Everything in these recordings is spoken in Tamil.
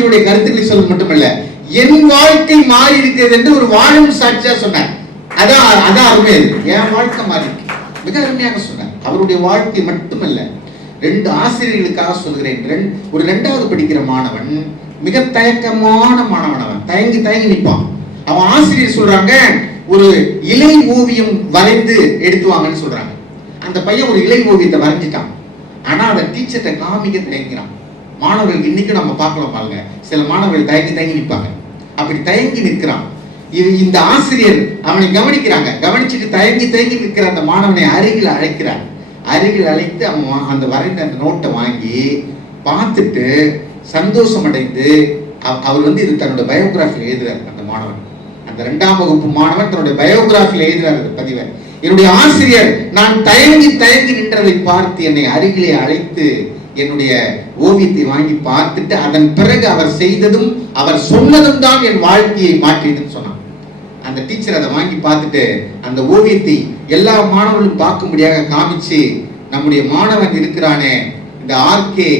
ஞானிகளுடைய கருத்துக்களை சொல்ல மட்டுமல்ல, என் வாழ்க்கை மாறி இருக்கிறது என்று ஒரு வாழும் சாட்சியா சொன்னார். அதான் அருமை. என் வாழ்க்கை மாறி இருக்கு, மிக அருமையாக சொன்னார். அவருடைய வாழ்க்கை மட்டுமல்ல, 2 ஆசிரியர்களுக்காக சொல்கிறேன். ஒரு 2வது படிக்கிற மாணவன், மிக தயக்கமான மாணவன், அவன் தயங்கி நிற்பான். அவன் ஆசிரியர் சொல்றாங்க, ஒரு இலை ஓவியம் வரைந்து எடுத்துவாங்கன்னு சொல்றாங்க. அந்த பையன் ஒரு இலை ஓவியத்தை வரைஞ்சிட்டான். ஆனா அதை டீச்சர்கிட்ட காமிக்க தயங்கிறான். மாணவர்களுக்கு இன்னைக்கு நம்ம பார்க்கலாம் பாருங்க, சில மாணவர்கள் தயங்கி நிற்பாங்க. அப்படி தயங்கி நிற்கிறான். இந்த ஆசிரியர் அவனை கவனிக்கிறாங்க. கவனிச்சுட்டு தயங்கி நிற்கிற அந்த மாணவனை அருகில் அழைக்கிறார். அருகில் அழைத்து அவன் அந்த வரைந்த அந்த நோட்டை வாங்கி பார்த்துட்டு சந்தோஷம் அடைந்து அவர் இது தன்னோட பயோகிராஃபியில் எழுதுறாரு. அந்த மாணவன், அந்த 2ஆம் வகுப்பு மாணவன் தன்னுடைய பயோகிராஃபியில் எழுதுறாரு அந்த பதிவை. என்னுடைய ஆசிரியர் நான் தயங்கி நின்றதை பார்த்து என்னை அருகிலே அழைத்து என்னுடைய ஓவியத்தை வாங்கி பார்த்துட்டு அதன் பிறகு அவர் செய்ததும் அவர் சொன்னதும் தான் என் வாழ்க்கையை மாற்றியதுன்னு சொன்னான். அந்த டீச்சர் அதை வாங்கி பார்த்துட்டு அந்த ஓவியத்தை எல்லா மாணவர்களும் பார்க்கும்படியாக காமிச்சு, நம்முடைய மாணவன் இருக்கிறானே, இந்த ஆர்கே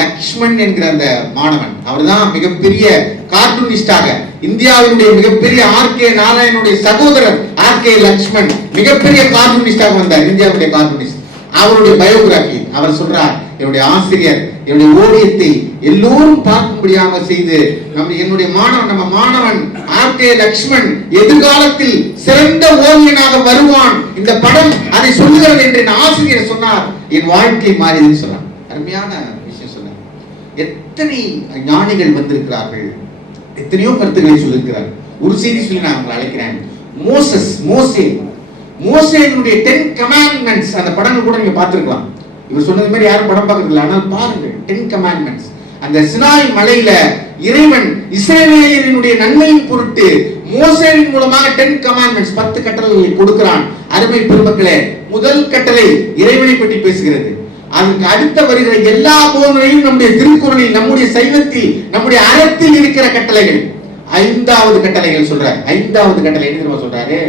லக்ஷ்மண் என்கிற அந்த மாணவன், அவர் தான் மிகப்பெரிய கார்ட்டூனிஸ்டாக, இந்தியாவினுடைய மிகப்பெரிய ஆர்கே நாராயணனுடைய சகோதரர் ஆர்கே லக்ஷ்மண் மிகப்பெரிய கார்ட்டூனிஸ்டாக வந்தார், இந்தியாவுடைய கார்ட்டூனிஸ்ட். அவருடைய பயோகிராஃபி அவர் சொல்றார், என்னுடைய ஆசிரியர் என்னுடைய ஓவியத்தை எல்லோரும் பார்க்கும்படியாக செய்து என்னுடைய மாணவன் ஆர்கே லக்ஷ்மண் எதிர்காலத்தில் சிறந்த ஓவியனாக வருவான், இந்த படம் அதை சொல்லுகிறது என்று என் ஆசிரியர் சொன்னார். என் வாழ்க்கை மாறியதுன்னு சொன்னார். அருமையான விஷயம் சொன்னார். எத்தனை ஞானிகள் வந்திருக்கிறார்கள், எத்தனையோ கருத்துக்களை சொல்லியிருக்கிறார்கள். ஒரு செய்தி சொல்லி நான் உங்களை அழைக்கிறேன். மோசேனுடைய 10 commandments அந்த படங்கள் கூட நீங்க பார்த்திருக்கலாம். இவர் சொன்னது மாதிரி யாரும் படம் பார்க்கறதில்லை, ஆனால் பாருங்கள் 10 commandments. அந்த சினாய் மலையில இறைவன் இஸ்ரவேலியரினுடைய நன்மையின் பொருட்டு மோசேவின் மூலமாக 10 commandments 10 கட்டளைகளை கொடுக்கிறான். அருமை பெருமக்களே, முதல் கட்டளை இறைவனை பற்றி பேசுகிறது. அதுக்கு அடுத்த வருகிற எல்லா போதனையும் நம்முடைய திருக்குறளில், நம்முடைய சைவத்தில், நம்முடைய அறத்தில் இருக்கிற கட்டளைகள். 5வது கட்டளைகள் சொல்றார். 5வது கட்டளை என்ன சொல்றாரு?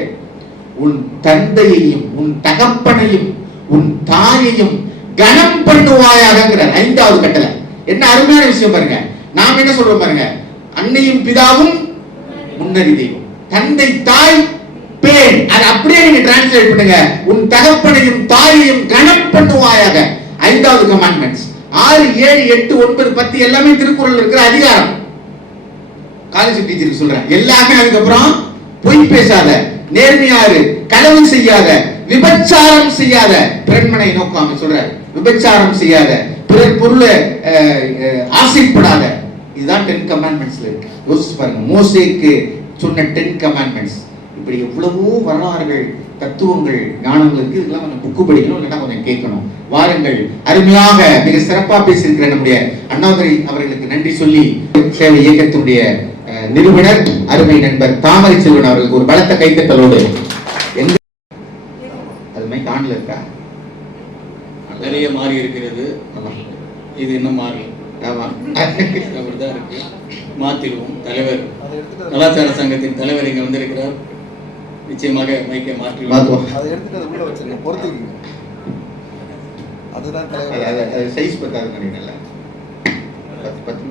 உன் தந்தையையும் உன் தகப்பனையும் உன் தாயையும் கனம் பண்ணுவாயாகங்கிறார். 5வது கட்டளை. என்ன அருமையான விஷயம் பாருங்க. நாம் என்ன சொல்றோம் பாருங்க, அன்னையும் பிதாவும் முன்னறி தெய்வம், தந்தை தாய் பேன், அது அப்படியே நீங்க டிரான்ஸ்லேட் பண்ணுங்க, உன் தகப்பனையும் தாயையும் கனம் பண்ணுவாயாக. 5வது கமாண்ட்மெண்ட்ஸ். 6, 7, 8, 9, 10 எல்லாமே திருக்குறள் இருக்கிற அதிகாரம். காலேஜ் டீச்சருக்கு சொல்றேன், எல்லாமே. அதுக்கப்புறம் பொய் பேசாத, நேர்மையாரு, களவு செய்யாத, விபச்சாரம் செய்யாத, பெண்மனை நோக்காம சொல்றாரு, விபச்சாரம் செய்யாத, பிறர் பொருளை ஆசைப்படாத. இதுதான் 10 commandmentsல இருக்கு. யோசிச்சு பாருங்க, மோசேக்கு சொன்ன 10 commandments. இப்படி எவ்வளவோ வரலாறுகள், தத்துவங்கள், ஞானங்கள் இருக்கு. இதெல்லாம் கொஞ்சம் புக்கு படிக்கணும், இல்லைன்னா கொஞ்சம் கேட்கணும். வாருங்கள். அருமையாக மிக சிறப்பாக பேசியிருக்கிற நம்முடைய அண்ணாதுரை அவர்களுக்கு நன்றி சொல்லி, சேவை இயக்கத்தினுடைய நிறுவனர் அருமை நண்பர் தாமரை செல்வன் அவர்களுக்கு ஒரு பலத்த கைத்தட்டலோடு. அதுமாதிரி காணல இருக்கா? நிறைய மாறி இருக்கிறது. இது இன்னும் மாறல. அப்படிதான் இருக்கு. மாத்திடுவோம். தலைவர், கலாச்சார சங்கத்தின் தலைவர் இங்க வந்திருக்கிறார். நிச்சயமாக மைக்கை மாற்றி அதுதான் தலைவர். சைஸ் பத்தாது நினைக்கல. 10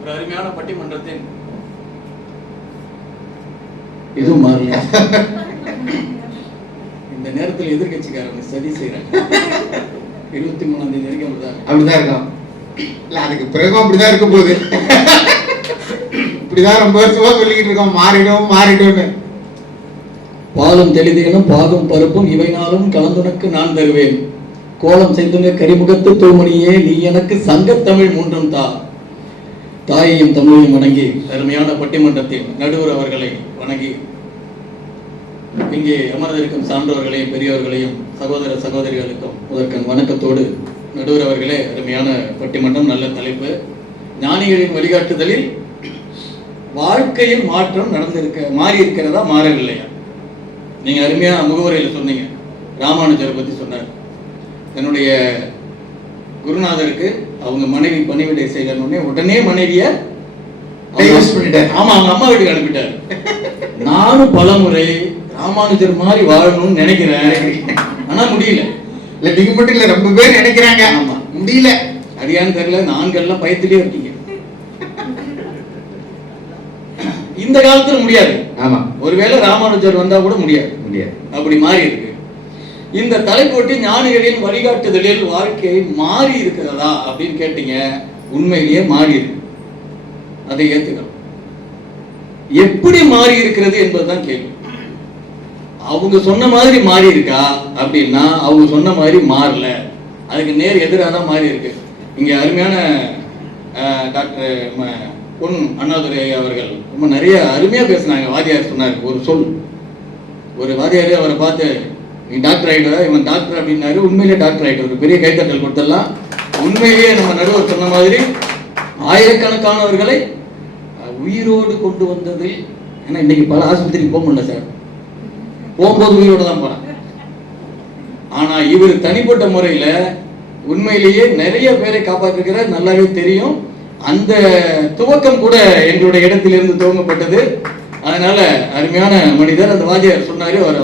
ஒரு அருமையான பட்டிமன்றத்தின் இதுவும் மாறல. இந்த நேரத்தில் எதிர்கட்சிக்காரங்க சதி செய்யறாங்க. 23ஆம் தேதி வரைக்கும் அப்படிதான் இருக்கும். இல்ல, அதுக்கு பிறகும் அப்படிதான் இருக்க போகுது. இப்படிதான் ரொம்ப வருஷமா சொல்லிக்கிட்டு இருக்கோம், மாறிடும். பாலும் தெளிதேனும் பாகும் பருப்பும் இவை நாளும் கலந்துனக்கு நான் தருவேன். கோலம் செய்துங்க கரிமுகத்து தூமணியே, நீ எனக்கு சங்கத்தமிழ் 3 தா. தாயையும் தமிழையும் வணங்கி அருமையான பட்டிமன்றத்தின் நடுவர் அவர்களை வணங்கி, இங்கே அமர்ந்திருக்கும் சான்றோர்களையும் பெரியவர்களையும் சகோதர சகோதரிகளுக்கும் முதற்கண் வணக்கத்தோடு, நடுவர் அவர்களே, அருமையான பட்டிமன்றம், நல்ல தலைப்பு. ஞானிகளின் வழிகாட்டுதலில் வாழ்க்கையில் மாற்றம் மாறி இருக்கிறதா, மாறவில்லையா? நீங்க அருமையான முகவரையில் சொன்னீங்க. ராமானுஜரை பத்தி சொன்னார். என்னுடைய குருநாதருக்கு அவங்க மனைவி பணிவிடை செய்யணும்னே உடனே மனைவிய ஆமா அவங்க அம்மா வீட்டுக்கு அனுப்பிட்டாரு. நானும் பலமுறை ராமானுஜர் மாதிரி வாழணும்னு நினைக்கிறேன், ஆனா முடியல. இல்ல, நீங்க மட்டும் இல்ல, ரொம்ப பேர் நினைக்கிறாங்க. ஆமா, முடியல. அது ஏன்னு தெரியல, இந்த ஆண்கள்லாம் பயத்திலே இருக்கீங்க. இந்த காலத்துல முடியாது. ஆமா, ஒருவேளை ராமானுஜர் வந்தா கூட முடியாது. அப்படி மாறி இருக்கு. இந்த தலைப்போட்டி ஞானிகளின் வழிகாட்டுதலில் வாழ்க்கை மாறி இருக்கிறதா அப்படின்னு கேட்டீங்க. உண்மையிலேயே மாறி இருக்கு. அதை ஏத்துக்கலாம். எப்படி மாறி இருக்கிறது என்பதுதான் கேள்வி. அவங்க சொன்ன மாதிரி மாறி இருக்கா அப்படின்னா அவங்க சொன்ன மாதிரி மாறல, அதுக்கு நேர் எதிராக தான் மாறி இருக்கு. இங்க அருமையான டாக்டர் பொன் அண்ணாதுரை அவர்கள் ரொம்ப நிறைய அருமையா பேசினாங்க. வாதியார் சொன்னார் ஒரு சொல். ஒரு வாதியாரு அவரை பார்த்து, நீ டாக்டர் ஆகிடுவா, இவன் டாக்டர் அப்படின்னாரு. உண்மையிலேயே டாக்டர் ஆகிட்டு ஒரு பெரிய கைத்தட்டல் கொடுத்துடலாம். உண்மையிலேயே நம்ம நடுவர் சொன்ன மாதிரி ஆயிரக்கணக்கானவர்களை உயிரோடு கொண்டு வந்தது. ஏன்னா இன்னைக்கு பல ஆஸ்பத்திரிக்கு போக முடியல சார், போகும்போது உயிரோடு தான் போறேன். ஆனா இவர் தனிப்பட்ட முறையில உண்மையிலேயே நிறைய பேரை காப்பாற்றிருக்கிறார், நல்லாவே தெரியும். அந்த துவக்கம் கூட எங்களுடைய இடத்திலிருந்து துவங்கப்பட்டது. அதனால அருமையான மனிதர். அந்த வாத்தியார் சொன்னாரு, அவர்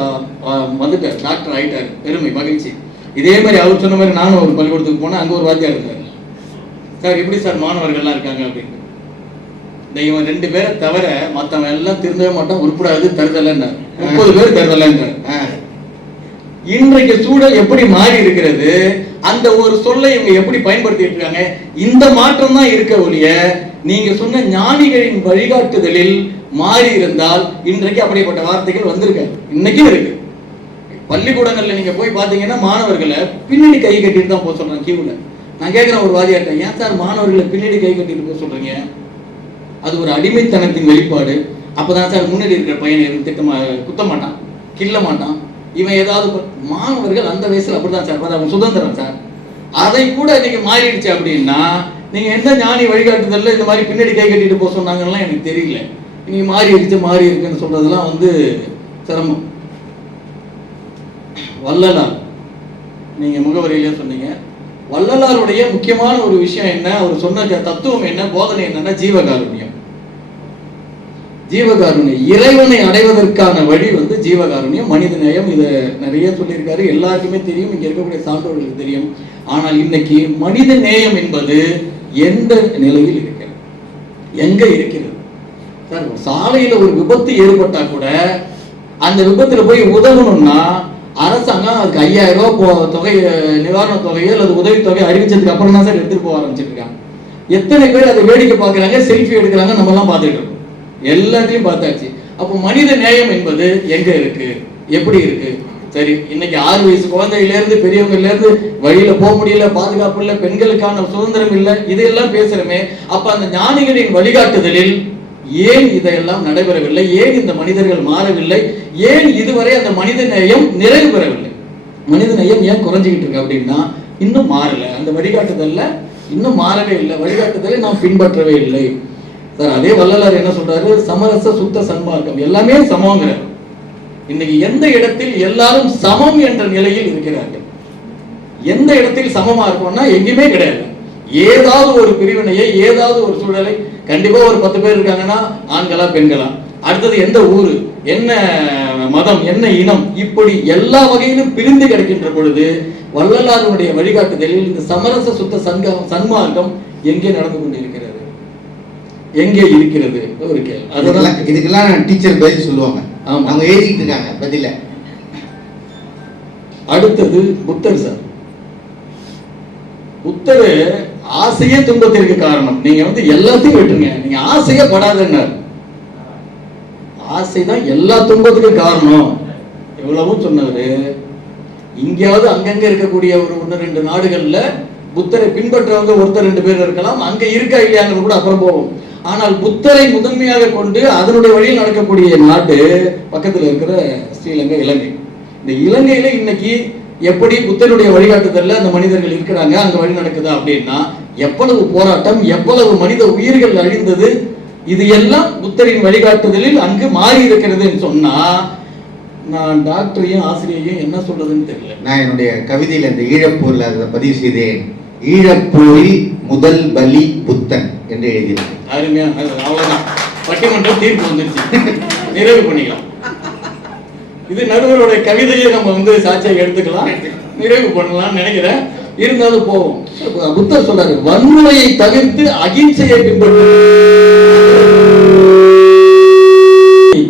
வந்துட்டார், டாக்டர் ஆயிட்டார், பெருமை, மகிழ்ச்சி. இதே மாதிரி அவர் சொன்ன மாதிரி நானும் ஒரு பள்ளிக்கூடத்துக்கு போனேன். அங்க ஒரு வாத்தியார் இருந்தார். சார் எப்படி சார் மாணவர்கள்லாம் இருக்காங்க அப்படின்னு. இவன் 2 பேரை தவிர மற்றவன் எல்லாம் திருந்தவே மாட்டான், உருப்படாது, தருதலைன்னார். 30 பேர் தருதலைன்றார். இன்றைக்கு சூழல் எப்படி மாறி இருக்கிறது, அந்த ஒரு சொல்லை இவங்க எப்படி பயன்படுத்திட்டு இருக்காங்க. இந்த மாற்றம் தான் இருக்க ஒழிய நீங்க சொன்ன ஞானிகளின் வழிகாட்டுதலில் மாறி இருந்தால் இன்றைக்கு அப்படிப்பட்ட வார்த்தைகள் வந்திருக்காது. இன்னைக்கும் இருக்கு. பள்ளிக்கூடங்கள்ல நீங்க போய் பாத்தீங்கன்னா மாணவர்களை பின்னாடி கை கட்டிட்டு தான் போக சொல்றாங்க கியூல. நான் கேட்கிறேன் ஒரு வாதியார்ட்ட, ஏன் சார் மாணவர்களை பின்னாடி கை கட்டிட்டு போக சொல்றீங்க? அது ஒரு அடிமைத்தனத்தின் வெளிப்பாடு. அப்பதான் சார் முன்னாடி இருக்கிற பையன் எதுவும் திட்டமா குத்த மாட்டான், கிள்ள மாட்டான். இவன் ஏதாவது மாணவர்கள் அந்த வயசுல அப்படிதான் சார், அவன் சுதந்திரம் சார். அதை கூட இன்னைக்கு மாறிடுச்சு அப்படின்னா நீங்க எந்த ஞானி வழிகாட்டுதல்ல இந்த மாதிரி பின்னாடி கை கட்டிட்டு போக சொன்னாங்கன்னா எனக்கு தெரியல. இன்னைக்கு மாறி இருக்குன்னு சொல்றதெல்லாம் சிரமம். வள்ளலார், நீங்க முகவரியிலே சொன்னீங்க. வள்ளலாருடைய முக்கியமான ஒரு விஷயம் என்ன, அவர் சொன்ன தத்துவம் என்ன, போதனை என்னன்னா ஜீவகாருண்யம். ஜீவகாருண்யம், இறைவனை அடைவதற்கான வழி ஜீவகாருண்யம், மனித நேயம். இதை நிறைய சொல்லியிருக்காரு, எல்லாருக்குமே தெரியும், இங்க இருக்கக்கூடிய சான்றோர்களுக்கு தெரியும். ஆனால் இன்னைக்கு மனித நேயம் என்பது எந்த நிலையில் இருக்கிறது, எங்க இருக்கிறது? சார், சாலையில ஒரு விபத்து ஏற்பட்டா கூட அந்த விபத்துல போய் உதவணும்னா அரசாங்கம் அதுக்கு 5000 ரூபாய் தொகை, நிவாரண தொகையோ அல்லது உதவி தொகை அறிவிச்சதுக்கு அப்புறம் தான் சார் எடுத்துட்டு போக ஆரம்பிச்சிட்டு இருக்காங்க. எத்தனை பேர் அதை வேடிக்கை பார்க்கறாங்க, செல்ஃபி எடுக்கிறாங்க, நம்ம எல்லாம் பார்த்துட்டு இருக்கோம். எல்லாத்தையும் பார்த்தாச்சு. அப்போ மனித நேயம் என்பது எங்க இருக்கு, எப்படி இருக்கு? சரி, இன்னைக்கு 6 வயசு குழந்தையில இருந்து பெரியவங்கல இருந்து வழியில போக முடியல, பாதுகாப்பு இல்லை, பெண்களுக்கான சுதந்திரம் இல்லை, இதையெல்லாம் பேசுறமே. அப்ப அந்த ஞானிகளின் வழிகாட்டுதலில் ஏன் இதையெல்லாம் நடைபெறவில்லை? ஏன் இந்த மனிதர்கள் மாறவில்லை? ஏன் இதுவரை அந்த மனித நேயம் நிறைவு பெறவில்லை? மனித நேயம் ஏன் குறைஞ்சிக்கிட்டு இருக்கு அப்படின்னா இன்னும் மாறல. அந்த வழிகாட்டுதல்ல இன்னும் மாறவே இல்லை, வழிகாட்டுதலை நாம் பின்பற்றவே இல்லை. சார், அதே வள்ளலார் என்ன சொல்றாரு, சமரச சுத்த சன்மார்க்கம், எல்லாமே சமங்கிறார். இன்னைக்கு எந்த இடத்தில் எல்லாரும் சமம் என்ற நிலையில் இருக்கிறார்கள். எந்த இடத்தில் சமமா இருக்கும்னா எங்கேயுமே கிடையாது. ஏதாவது ஒரு பிரிவினையை, ஏதாவது ஒரு சூழலை, கண்டிப்பா ஒரு 10 பேர் இருக்காங்கன்னா ஆண்களா பெண்களா, அடுத்தது எந்த ஊரு, என்ன மதம், என்ன இனம், இப்படி எல்லா வகையிலும் பிரிந்து கிடக்கின்ற பொழுது வள்ளலாருடைய வழிகாட்டுதலில் இந்த சமரச சுத்த சன்மார்க்கம் எங்கே நடந்து கொண்டிருக்கிறது, எங்கே இருக்கிறது? ஒரு கேள்வி. இதுக்கெல்லாம் டீச்சர் பதில் சொல்லுவாங்க, அவங்க எழுதிட்டு இருக்காங்க பதில. அடுத்தது புத்தர். சார், புத்தர் ஆசையே துன்பத்திற்கு காரணம். நீங்க எல்லாத்தையும் விட்டுருங்க, நீங்க ஆசையே படாதன்னார். ஆசைதான் எல்லா துன்பத்துக்கும் காரணம் எவ்வளவும் சொன்னவரு. இங்கேயாவது அங்கங்க இருக்கக்கூடிய ஒரு 1-2 நாடுகள்ல புத்தரை பின்பற்றவங்க 1-2 பேர் இருக்கலாம், அங்க இருக்கா இல்லையாங்கிறது கூட அப்புறம் போவோம். ஆனால் புத்தரை முதன்மையாக கொண்டு அதனுடைய வழியில் நடக்கக்கூடிய நாடு பக்கத்துல இருக்கிற ஸ்ரீலங்கா, இலங்கை. இந்த இலங்கையில இன்னைக்கு எப்படி புத்தருடைய வழிகாட்டுதல்ல அந்த மனிதர்கள் இருக்கிறாங்க, அங்க வழி நடக்குதா அப்படின்னா எவ்வளவு போராட்டம், எவ்வளவு மனித உயிர்கள் அழிந்தது, இது எல்லாம் புத்தரின் வழிகாட்டுதலில் அங்கு மாறி இருக்கிறது சொன்னா நான் டாக்டரையும் ஆசிரியரையும் என்ன சொல்றதுன்னு தெரியல. நான் என்னுடைய கவிதையில இந்த ஈழப்போர்ல அதை பதிவு செய்தேன். ஈழப்போரில் முதல் பலி புத்தன் என்று எழுதியிருக்கேன். அருமையா, அவ்வளவுதான். பட்டிமன்றம் தீர்ப்பு வந்துருச்சு, நிறைவு பண்ணிக்கலாம். இது நடுவருடைய கவிதையை நம்ம வந்து சாட்சியாக எடுத்துக்கலாம், நிறைவு பண்ணலாம்னு நினைக்கிறேன். இருந்தாலும் போவோம். புத்தர் சொல்றாரு, வன்முறையை தவிர்த்து அகிம்சையை பின்பற்று,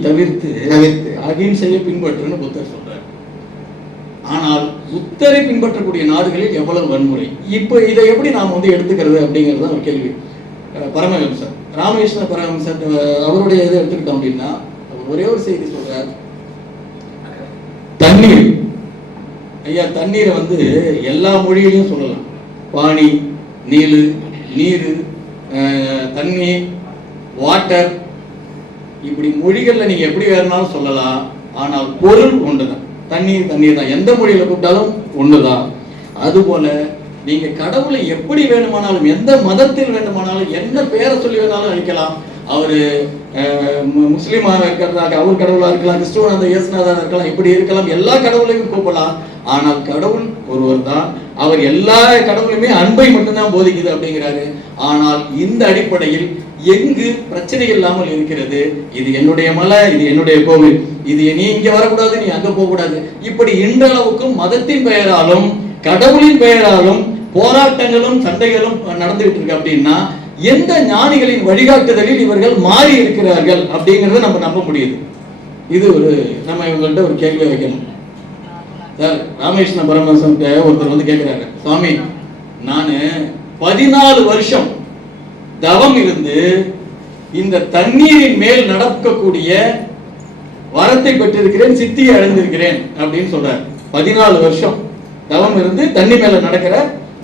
தவிர்த்து அகிம்சையை பின்பற்றுன்னு புத்தர் சொல்றாரு. ஆனால் புத்தரை பின்பற்றக்கூடிய நாடுகளில் எவ்வளவு வன்முறை. இப்போ இதை எப்படி நாம் வந்து எடுத்துக்கிறது அப்படிங்கிறது தான் ஒரு கேள்வி. பரமஹம்சர் ராமகிருஷ்ண பரமஹம்சர் அவருடைய இதை எடுத்துக்கிட்டோம் அப்படின்னா ஒரே ஒரு செய்தி சொல்றார். தண்ணீர், ஐயா தண்ணீரை வந்து எல்லா மொழியிலையும் சொல்லலாம். பானி, நீலு, நீரு, தண்ணீர், வாட்டர், இப்படி மொழிகள்ல நீங்க எப்படி வேணும்னாலும் சொல்லலாம். ஆனால் பொருள் ஒன்றுதான். தண்ணீர் தண்ணீர் தான், எந்த மொழியில கூப்பிட்டாலும் ஒண்ணுதான். அதுபோல நீங்க கடவுளை எப்படி வேணுமானாலும், எந்த மதத்தில் வேண்டுமானாலும், என்ன பேரை சொல்லி வேணாலும் அழைக்கலாம். அவரு முஸ்லீமாக இருக்கிறதாக அவர் கடவுளா இருக்கலாம், கிறிஸ்துவ இயேசுநாதா இருக்கலாம், இப்படி இருக்கலாம், எல்லா கடவுளையும் கூப்பிடலாம். ஆனால் கடவுள் ஒருவர் தான். அவர் எல்லா கடவுளுமே அன்பை மட்டும்தான் போதிக்குது அப்படிங்கிறாரு. ஆனால் இந்த அடிப்படையில் எங்கு பிரச்சனை இல்லாமல் இருக்கிறது, இது என்னுடைய மலை, இது என்னுடைய கோவில், இது நீ இங்க வரக்கூடாது, நீ அங்க போக கூடாது, இப்படி இன்றளவுக்கும் மதத்தின் பெயராலும் கடவுளின் பெயராலும் போராட்டங்களும் சண்டைகளும் நடந்துகிட்டு இருக்கு. அப்படின்னா எந்த ஞானிகளின் வழிகாட்டுதலில் இவர்கள் மாறி இருக்கிறார்கள் அப்படிங்கறத நம்ம நம்ப முடியுது. இது ஒரு நம்ம இவங்கள்ட்ட ஒரு கேள்வி வைக்கணும். சார், ராமகிருஷ்ண பரமஹம்சர் ஒருத்தர் வந்து கேட்கிறாரு, சுவாமி நானு 14 வருஷம் தவம் இருந்து இந்த தண்ணீரின் மேல் நடக்கக்கூடிய வரத்தை பெற்றிருக்கிறேன், சித்தியை அடைந்திருக்கிறேன் அப்படின்னு சொல்றாரு. 14 வருஷம் தவம் இருந்து தண்ணி மேல நடக்கிற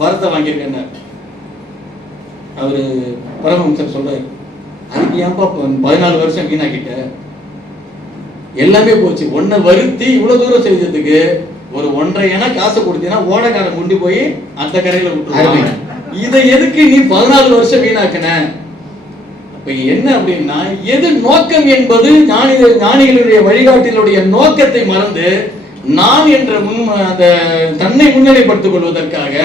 வரத்தை வாங்கியிருக்கேன். அவரு பரமஹம்சர் சொல்றாரு, அதுக்கு ஏன்பா 14 வருஷம் வீணாக்கிட்ட, எல்லாமே போச்சு, ஒன்ன வருத்தி இவ்வளவு தூரம் செஞ்சதுக்கு ஒரு 1.5 காசு கொடுத்தீங்கன்னா ஓடக்காரன் கொண்டு போய் அந்த கரையில விட்டுருவாங்க. இதை எதுக்கு நீ 14 வருஷம் வீணாக்கின? அப்ப என்ன அப்படின்னா, எது நோக்கம் என்பது ஞானிகளுடைய வழிகாட்டினுடைய நோக்கத்தை மறந்து நான் என்ற அந்த தன்னை முன்னிலைப்படுத்திக் கொள்வதற்காக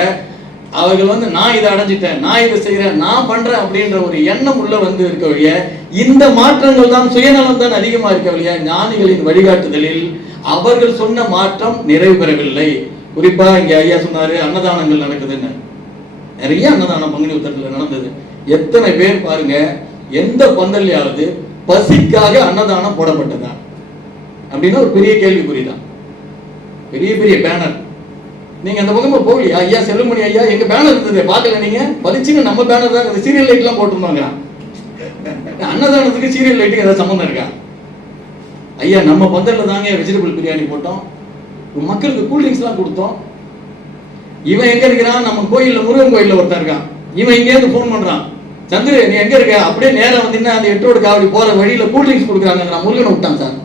அவர்கள் வந்து நான் இதை அடைஞ்சிட்டேன், நான் இதை செய்யறேன், நான் பண்றேன் அப்படின்ற ஒரு எண்ணம் உள்ள வந்து இருக்க வழிய, இந்த மாற்றங்கள் தான் சுயநலம் தான் அதிகமா இருக்க வழிய, ஞானிகளின் வழிகாட்டுதலில் அவர்கள் சொன்ன மாற்றம் நிறைவு பெறவில்லை. குறிப்பா இங்க ஐயா சொன்னாரு அன்னதானங்கள் நடக்குதுன்னு. நிறைய அன்னதானம் பங்குனி உத்திரத்துல நடந்தது. எத்தனை பேர் பாருங்க, எந்த பந்தல்லையாவது பசிக்காக அன்னதானம் போடப்பட்டதா அப்படின்னா ஒரு பெரிய கேள்விக்குறிதான். பெரிய பெரிய பேனர், நீங்க அந்த பக்கமா போகலையா? ஐயா செல்லுமணி ஐயா எங்க பேனர் இருந்தது பாக்கல, நீங்க பளிச்சுன்னு நம்ம பேனர் தான், சீரியல் லைட் எல்லாம் போட்டிருந்தாங்க. அன்னதானத்துக்கு சீரியல் லைட்டுக்கு ஏதாவது சம்பந்தம் இருக்கா? ஐயா நம்ம பந்தல்ல தாங்க வெஜிடபிள் பிரியாணி போட்டோம், மக்களுக்கு கூல்ட்ரிங்க்ஸ் எல்லாம் கொடுத்தோம். இவன் எங்க இருக்கிறான்? நம்ம கோயில்ல முருகன் கோயில்ல ஒருத்தன் இருக்கான். இவன் இங்க இருந்து போன் பண்றான், சந்திர நீ எங்க இருக்க? அப்படியே நேரம் வந்தீங்கன்னா அந்த 8 ரோடு காவடி போற வழியில கூல்ட்ரிங்க்ஸ் கொடுக்குறாங்க. நான் முருகனை விட்டான் சார்,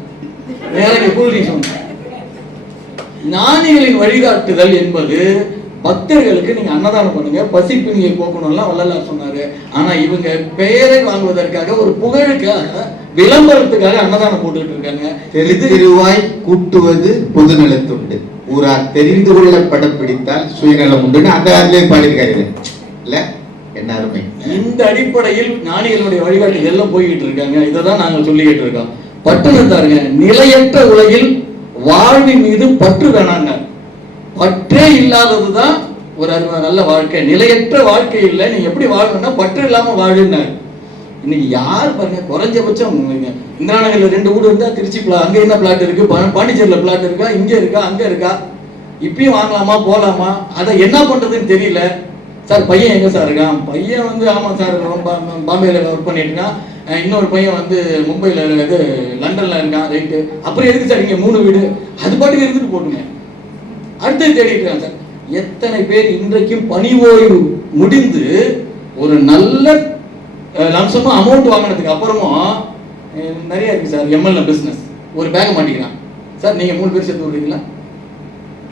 நேரம் கூல்ட்ரிங்க்ஸ் வந்து. ஞானிகளின் வழிகாட்டுதல் என்பது பக்தர்களுக்கு நீங்க அன்னதானம் பண்ணுங்க, பசிப்பு நீங்க போக்கணும்லாம் வள்ளலார் சொன்னாரு. ஆனா இவங்க பெயரை வாங்குவதற்காக, ஒரு புகழுக்காக, விளம்பரத்துக்காக அன்னதானம் போட்டுக்கிட்டு இருக்காங்க. திருவாய் கூட்டுவது பொதுநலத்துண்டு, ஊரா தெரிந்து கொள்ள படம் பிடித்தால் சுயநலம் உண்டு. அந்த காலத்திலே பாடியிருக்காரு இல்ல? என்ன அருமை. இந்த அடிப்படையில் ஞானிகளுடைய வழிகாட்டுதல் எல்லாம் போய்கிட்டு இருக்காங்க. இதை தான் நாங்கள் சொல்லிக்கிட்டு இருக்கோம். பட்டணத்தாருங்க, நிலையற்ற உலகில் வாழ்வின் மீது பற்று வேணாங்க. பற்றே இல்லாததுதான் ஒரு நல்ல வாழ்க்கை. நிலையற்ற வாழ்க்கை இல்லை, நீங்க எப்படி வாழணும்னா பற்று இல்லாம வாழுங்க. இன்னைக்கு யார் பாருங்க, குறைஞ்சபட்சம் இந்திரா நகர்ல 2 வீடு இருந்தா, திருச்சி அங்க என்ன பிளாட் இருக்கு, பாண்டிச்சேரியில பிளாட் இருக்கா, இங்க இருக்கா, அங்க இருக்கா, இப்பயும் வாங்கலாமா போலாமா, அதை என்ன பண்றதுன்னு தெரியல. சார் பையன் எங்க சார் இருக்கான்? பையன் வந்து ஆமா சார் பாம்பேல ஒர்க் பண்ணிட்டு இருக்கான், இன்னொரு பையன் வந்து மும்பைல இது லண்டன்ல இருக்கான். ரைட்டு, அப்புறம் எதுக்கு சார் இங்க 3 வீடு? அது பாட்டுக்கு இருந்துட்டு போட்டுங்க, அடுத்து தேடிட்டு இருக்காங்க சார். எத்தனை பேர் இன்றைக்கும் பணி ஓய்வு முடிந்து ஒரு நல்ல லம்சமா அமௌண்ட் வாங்கினதுக்கு அப்புறமும் நிறைய இருக்கு சார். எம்எல்ஏ பிசினஸ் ஒரு பேக் மாட்டிக்கிறான் சார். நீங்க 3 பேர் சேர்த்து விடுறீங்களா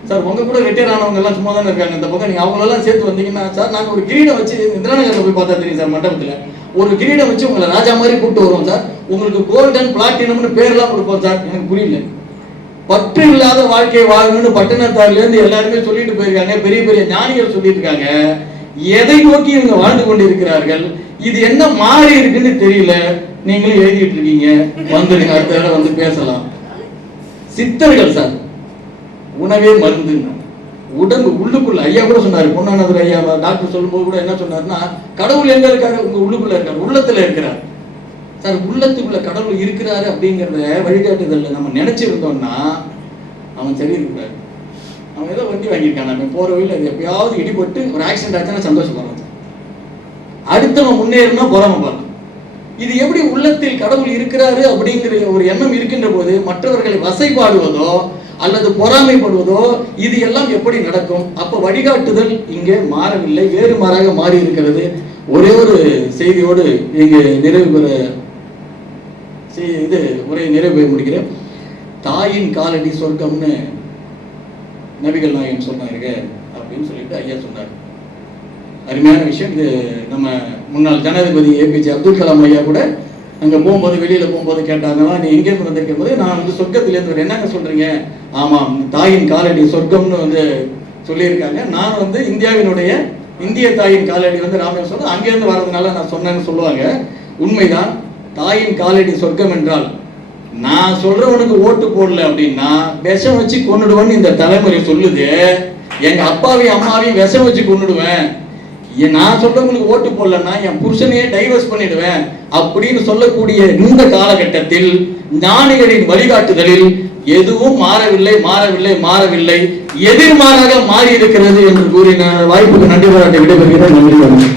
சார்? உங்க கூட ரிட்டையர் ஆனவங்க எல்லாம் சும்மா தானே இருக்காங்க இந்த பக்கம். நீங்க அவங்களெல்லாம் சேர்த்து வந்தீங்கன்னா சார், நாங்க ஒரு கிரீடம் வச்சு இந்திரா நகர்ல போய் பார்த்தா தெரியும் சார், மண்டபத்துல ஒரு கிரீடம் வச்சு உங்களை ராஜா மாதிரி கூப்பிட்டு வருவோம் சார். உங்களுக்கு கோல்டன் பிளாட்டினம்னு பேர்லாம் கொடுப்போம் சார். எனக்கு புரியல. பற்று இல்லாத வாழ்க்கையை வாழணும்னு பட்டணத்தாரில இருந்து எல்லாருமே சொல்லிட்டு போயிருக்காங்க. பெரிய பெரிய ஞானிகள் சொல்லிட்டு இருக்காங்க. எதை நோக்கி இவங்க வாழ்ந்து கொண்டு இருக்கிறார்கள்? இது என்ன மாறி இருக்குன்னு தெரியல. நீங்களும் எழுதிட்டு இருக்கீங்க, வந்துடுங்க, அடுத்த தடவை வந்து பேசலாம். சித்தர்கள் சார் உணவே மருந்து. உடம்பு உள்ளுக்குள்ள ஐயா கூட சொன்னாரு, பொன்னானவர் ஐயா டாக்டர் சொல்லும்போது கூட என்ன சொன்னாருன்னா, கடவுள் எங்க இருக்காரு? உங்க உள்ளுக்குள்ள இருக்காரு, உள்ளத்துல இருக்கிறார். சார் உள்ளத்துக்குள்ள கடவுள் இருக்கிறாரு அப்படிங்கிறத வழிகாட்டுதல்ல நம்ம நினைச்சிருந்தோம்னா அவன் சரி இருக்கிறாரு. அவன் ஏதோ வண்டி வாங்கியிருக்கான், அவன் போற வழியில் அது எப்பயாவது இடிபட்டு ஒரு ஆக்சிடென்ட் ஆச்சுன்னா சந்தோஷப்படுறான். அடுத்தவன் முன்னேறினா பொறாம பார்க்கலாம். இது எப்படி உள்ளத்தில் கடவுள் இருக்கிறாரு அப்படிங்கிற ஒரு எண்ணம் இருக்கின்ற போது மற்றவர்களை வசைபாடுவதோ அல்லது பொறாமைப்படுவதோ இது எல்லாம் எப்படி நடக்கும்? அப்ப வழிகாட்டுதல் இங்கே மாறவில்லை, வேறு மாறாக மாறி இருக்கிறது. ஒரே ஒரு செய்தியோடு இங்கு உரையை நிறைவு முடிக்கிறேன். தாயின் காலடி சொர்க்கம்னு நபிகள் நாயகம் சொன்னாருங்க அப்படின்னு சொல்லிட்டு ஐயா சொன்னார். அருமையான விஷயம் இது. நம்ம முன்னாள் ஜனாதிபதி ஏபிஜே அப்துல் கலாம் ஐயா கூட அங்க போகும்போது வெளியில போகும்போது கேட்டாங்களா, நீ எங்கேருந்து வந்திருக்கும் போது நான் சொர்க்கத்திலேருந்து என்னங்க சொல்றீங்க? ஆமாம், தாயின் காலடி சொர்க்கம்னு சொல்லியிருக்காங்க. நான் இந்திய தாயின் காலடி ராமேஸ்வரம் அங்கேருந்து வர்றதுனால நான் சொன்னேன்னு சொல்லுவாங்க. உண்மைதான். தாயின் காலடி சொர்க்கம் என்றால் நான் சொல்றவனுக்கு ஓட்டு போடல அப்படின்னா விஷம் வச்சு கொன்னுடுவேன்னு இந்த தலைமுறை சொல்லுது. எங்க அப்பாவையும் அம்மாவையும் விஷம் வச்சு கொன்னுடுவேன், நான் சொல்றவங்களுக்கு ஓட்டு போடலன்னா என் புருஷனையே டைவர்ஸ் பண்ணிடுவேன் அப்படின்னு சொல்லக்கூடிய இந்த காலகட்டத்தில் ஞானிகளின் வழிகாட்டுதலில் எதுவும் மாறவில்லை, எதிர்மாறாக மாறி இருக்கிறது என்று கூறின வாய்ப்புக்கு நன்றி பாராட்டி விடைபெறுகிறேன். நன்றி.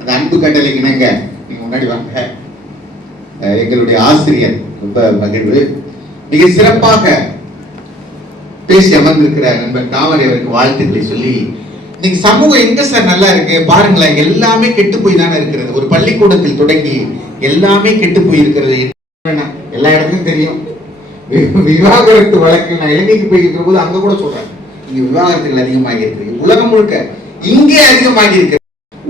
அந்த அன்பு கட்டளை இணங்க நீங்க முன்னாடி வாங்க. எங்களுடைய ஆசிரியர் ரொம்ப மகிழ்வு, மிக சிறப்பாக பேசி அமர்ந்திருக்கிற நண்பர் தாமரை அவருக்கு வாழ்த்துக்களை சொல்லி, இன்னைக்கு சமூகம் எங்க சார் நல்லா இருக்கு பாருங்களேன், எல்லாமே கெட்டு போய் தானே இருக்கிறது. ஒரு பள்ளிக்கூடத்தில் தொடங்கி எல்லாமே கெட்டு போய் இருக்கிறது. எல்லா இடத்துக்கும் தெரியும். விவாகரத்து வழக்கு நான் இலங்கைக்கு போயிருக்கிற போது அங்க கூட சொல்றேன், இங்க விவாகரத்துகள் அதிகமாகி இருக்கு. உலகம் முழுக்க இங்கே அதிகமாகி இருக்கு.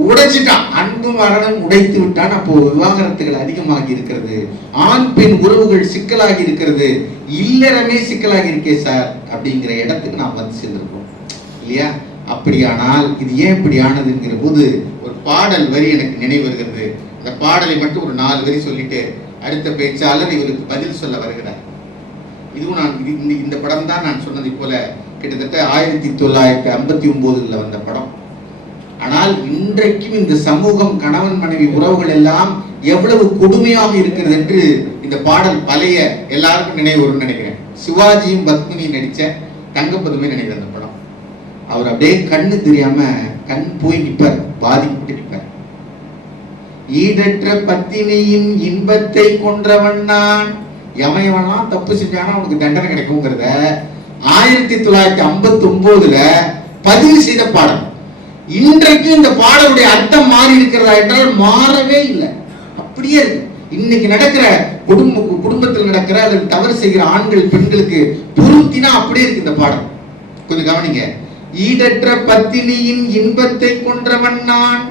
உடைச்சிட்டான், அன்பு மரணம் உடைத்து விட்டான். அப்போ விவாகரத்துகள் அதிகமாகி இருக்கிறது. ஆண் பெண் உறவுகள் சிக்கலாகி இருக்கிறது. இல்லறமே சிக்கலாகி இருக்கே சார் அப்படிங்கிற இடத்துக்கு நாம் வந்து சேர்ந்திருக்கோம் இல்லையா? அப்படியானால் இது ஏன் இப்படி ஆனதுங்கிற போது ஒரு பாடல் வரி எனக்கு நினைவு வருகிறது. அந்த பாடலை மட்டும் ஒரு 4 வரி சொல்லிட்டு அடுத்த பேச்சாளர் இவருக்கு பதில் சொல்ல வருகிறார். இதுவும் நான் இந்த படம் தான் நான் சொன்னதை போல கிட்டத்தட்ட 1959 வந்த படம். ஆனால் இன்றைக்கும் இந்த சமூகம், கணவன் மனைவி உறவுகள் எல்லாம் எவ்வளவு கொடுமையாக இருக்கிறது என்று இந்த பாடல் பழைய எல்லாருக்கும் நினைவு வரும்னு நினைக்கிறேன். சிவாஜியும் பத்மினியும் நடிச்ச தங்கப்பதுமே நினைக்கிற அந்த படம். அவர் அப்படியே கண்ணு தெரியாம கண் போய் நிற்பார், பாதிக்கப்பட்டு நிற்பார். ஈடற்ற பத்தினியின் இன்பத்தை கொன்றவன் நான், எவன் தப்பு செஞ்சானா அவனுக்கு தண்டனை கிடைக்குங்கிறத 1959 பதிவு செய்த பாடல். இன்றைக்கு இந்த பாடலுடைய அர்த்தம் மாறி இருக்கிறதா என்றால் மாறவே இல்லை, அப்படியே இருக்கு. இன்னைக்கு நடக்கிற குடும்பத்தில் நடக்கிற அதில் தவறு செய்கிற ஆண்கள் பெண்களுக்கு பொருத்தினா அப்படியே இருக்கு இந்த பாடல். கொஞ்சம் கவனிங்க. ஈடற்ற பத்தினியின் இன்பத்தை கொன்றவன் நான்,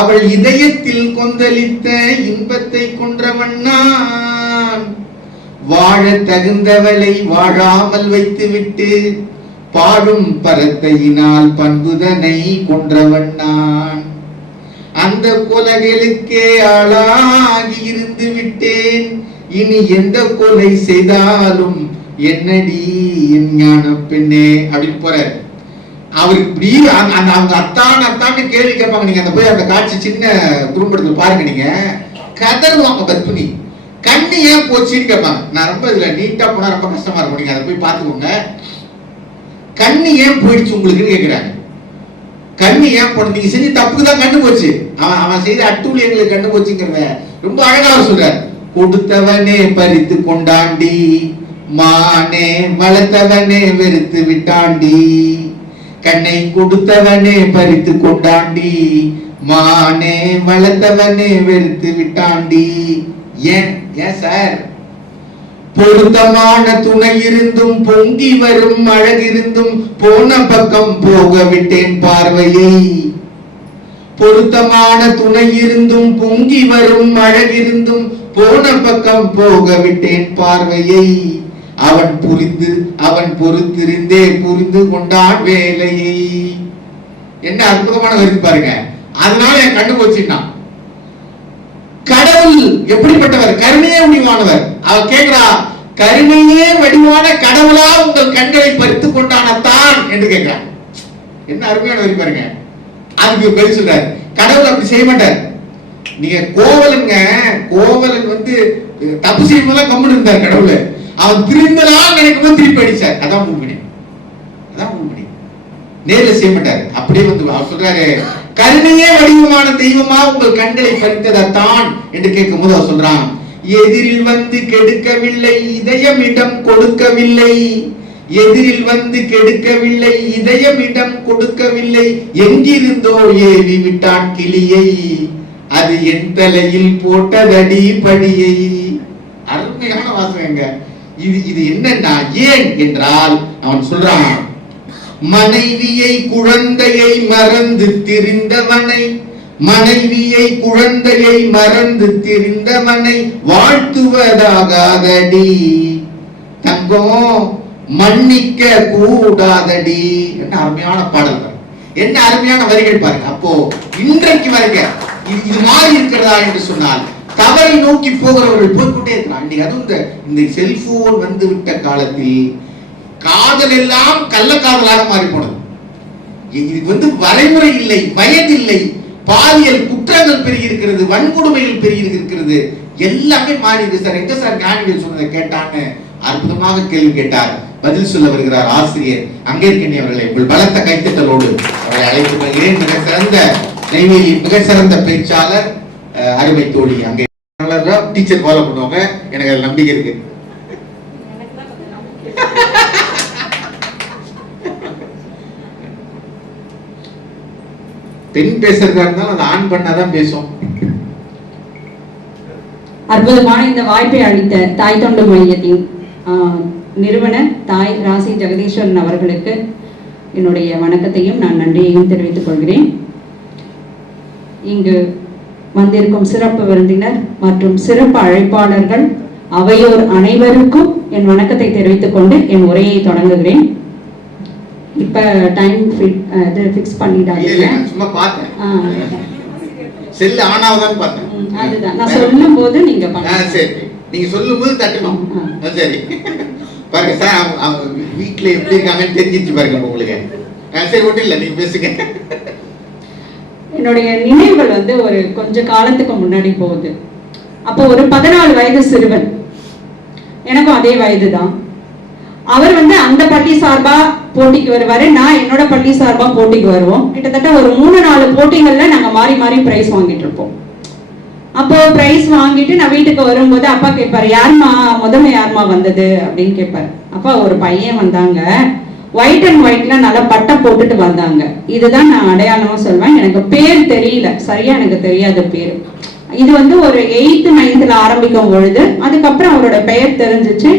அவள் இதயத்தில் கொந்தளித்த இன்பத்தை கொன்றவன் நான், வாழ தகுந்தவளை வாழாமல் வைத்துவிட்டு பாடும் பரத்தையினால் பண்புதனை கொன்றவன் நான், அந்த கொலைகளுக்கே ஆளாகி இருந்து விட்டேன், இனி எந்த கொலை செய்தாலும் என்னடி என் ஞான பெண்ணே அப்படின்னு போற. அவருக்கு இப்படி அவங்க அத்தான்னு கேள்வி கேட்பாங்க. நீங்க அந்த போய் அந்த காட்சி சின்ன குறும்படத்தில் பாருங்க, நீங்க கதறுவாங்க. பத்மினி கண்ணு ஏன் போச்சுன்னு கேட்பாங்க. நான் ரொம்ப இதுல நீட்டா போனா ரொம்ப கஷ்டமா இருக்கும், நீங்க அதை போய் பார்த்துக்கோங்க. கண்ணு ஏன் போயிடுச்சு உங்களுக்குன்னு கேட்கிறாங்க. கண்ணு ஏன் போன, நீங்க செஞ்ச தப்புக்கு தான் கண்ணு போச்சு, அவன் செய்த அட்டூழியங்களுக்கு கண்ணு போச்சுங்கிறத ரொம்ப அழகா சொல்றார். கொடுத்தவனே பறித்து கொண்டாண்டி, மானே வளர்த்தவனே வெறுத்து விட்டாண்டி, கண்ணை கொடுத்தவனே பறித்து கொண்டாண்டி, மானே வளர்த்தவனே வெறுத்து விட்டாண்டி. ஏன் சார்? பொருத்தமான துணை இருந்தும் பொங்கி வரும் அழகிருந்தும் போன பக்கம் போக விட்டேன் பார்வையை, பொருத்தமான துணை இருந்தும் பொங்கி வரும் அழகிருந்தும் போன பக்கம் போக விட்டேன் பார்வையை, அவன் பொறுத்திருந்தே புரிந்து கொண்டான் வேலையை. என்ன அற்புதமான கருத்து பாருங்க. அதனால என் கண்டு போச்சுன்னா, கடவுள் எப்படிப்பட்டவர்? கருணையே முடிவானவர். அவர் கேட்கிறா, கருணையே வடிவான கடவுளா உங்கள் கண்களை பறித்துக் கொண்டான தான் என்று கேட்கிறார். என்ன அருமையான வரி பாருங்க. அதுக்கு பதில் சொல்றாரு, கடவுள் அப்படி செய்ய மாட்டார். நீங்க கோவலன் வந்து தப்பு செய்யும் போதெல்லாம் கம்முன்னு இருந்தார் கடவுள். அவன் திருந்தலாம் நினைக்கும் போது திருப்பி அடிச்சார். அதான் உண்மை. நேரில் செய்ய மாட்டார். அப்படியே வந்து அவர் சொல்றாரு, கருணையே வடிவமான தெய்வமா உங்கள் கண்களை பறித்ததான் என்று கேட்கும் போது அவர் சொல்றான், எதிரில் வந்து கெடுக்கவில்லை, இதயம் இடம் கொடுக்கவில்லை. எதிரில் வந்து கெடுக்கவில்லை, இதயம் இடம் கொடுக்கவில்லை. எங்கிருந்தோ ஏவி விட்டான் கிளியை, அது என் தலையில் போட்டதடி படியை. அருமையான வாசகங்க. இது என்னன்னா, ஏன் என்றால் அவன் சொல்றான், மனைவியை குழந்தையை மறந்து திரிந்தவனை, மனைவியை குழந்தையை மறந்து திரிந்தவனை வாழ்த்துவதாகாதடி தங்கம், மன்னிக்க கூடாதடி. என்ன அருமையான பாடல்கள், என்ன அருமையான வரிகள் பாருங்க. அப்போ இன்றைக்கு வரைக்கும் இது மாறி இருக்கிறதா என்று சொன்னால், தவறை நோக்கி போகிறவர்கள் போய்கொண்டே இருக்கிறார். இன்னைக்கு அதுவும் இந்த செல்போன் வந்து விட்ட காலத்தில் காதல் எல்லாம் கள்ளக்காதலாக மாறி போனது. இதுக்கு வந்து வரைமுறை இல்லை, வயது இல்லை, பாலியல் குற்றங்கள் பெருகி இருக்கிறது, வன்கொடுமைகள் பெருகி இருக்கிறது, எல்லாமே மாறி இருக்கு. சார் எங்க சார் ஞானிகள் சொன்னதை கேட்டான்னு அற்புதமாக கேள்வி கேட்டார். பதில் சொல்ல வருகிறார் ஆசிரியர் அங்கேற்கனி அவர்களை உங்கள் பலத்த கைத்தட்டலோடு அவரை அழைத்து வருகிறேன். மிக சிறந்த நெய்வேலியின் மிக சிறந்த பேச்சாளர், அருமை தோழி. அங்கே டீச்சர் ஃபாலோ பண்ணுவாங்க, எனக்கு அதில் நம்பிக்கை இருக்கு. பெண் பேசுறதா இருந்தாலும் அதை ஆன் பண்ணாதான் பேசும். அற்புதமான இந்த வாய்ப்பை அளித்த தாய் தொண்டு மையத்தின் நிறுவனர் தாய் ராசி ஜெகதீஸ்வரன் அவர்களுக்கு என்னுடைய வணக்கத்தையும் நான் நன்றியையும் தெரிவித்துக் கொள்கிறேன். இங்கு வந்திருக்கும் சிறப்பு விருந்தினர் மற்றும் சிறப்பு அழைப்பாளர்கள் அவையோர் அனைவருக்கும் என் வணக்கத்தை தெரிவித்துக் கொண்டு என் உரையை தொடங்குகிறேன். இப்ப டைம் ஃபிக்ஸ் பண்ணிட்டாங்க. சும்மா பார்த்தேன், செல் ஆன் ஆகுதான்னு பார்த்தேன். அதுதான் நான் சொல்லும் போது நீங்க சரி, நீங்க சொல்லும் போது தட்டணும். சரி பாருங்க சார், வீட்டுல எப்படி இருக்காங்கன்னு தெரிஞ்சிச்சு பாருங்க உங்களுக்கு. சரி ஒன்றும் இல்லை, நீங்க பேசுங்க. என்னுடைய நினைவுகள் வந்து ஒரு கொஞ்ச காலத்துக்கு முன்னாடி போகுது. அப்போ ஒரு 14 வயது சிறுவன், எனக்கும் அதே வயது தான். அவர் வந்து அந்த பள்ளி சார்பா போட்டிக்கு வருவாரு, நான் என்னோட பள்ளி சார்பா போட்டிக்கு வருவோம். கிட்டத்தட்ட ஒரு 3-4 போட்டிகள்ல நாங்க மாறி மாறி பிரைஸ் வாங்கிட்டு இருப்போம். அப்போ பிரைஸ் வாங்கிட்டு நான் வீட்டுக்கு வரும்போது அப்பா கேட்பாரு, யாருமா முதல்ல யாருமா வந்தது அப்படின்னு கேட்பாரு. அப்பா ஒரு பையன் வந்தாங்க, ஒயிட் அண்ட் ஒயிட்ல நல்லா பட்டை போட்டுட்டு வந்தாங்க. இதுதான் நான் அடையாளமா சொல்வேன். எனக்கு பேர் தெரியல, சரியா எனக்கு தெரியாத பேரு. இது வந்து ஒரு 8th 9th ஆரம்பிக்கும் பொழுது அதுக்கப்புறம் அவரோட பெயர் தெரிஞ்சிச்சு.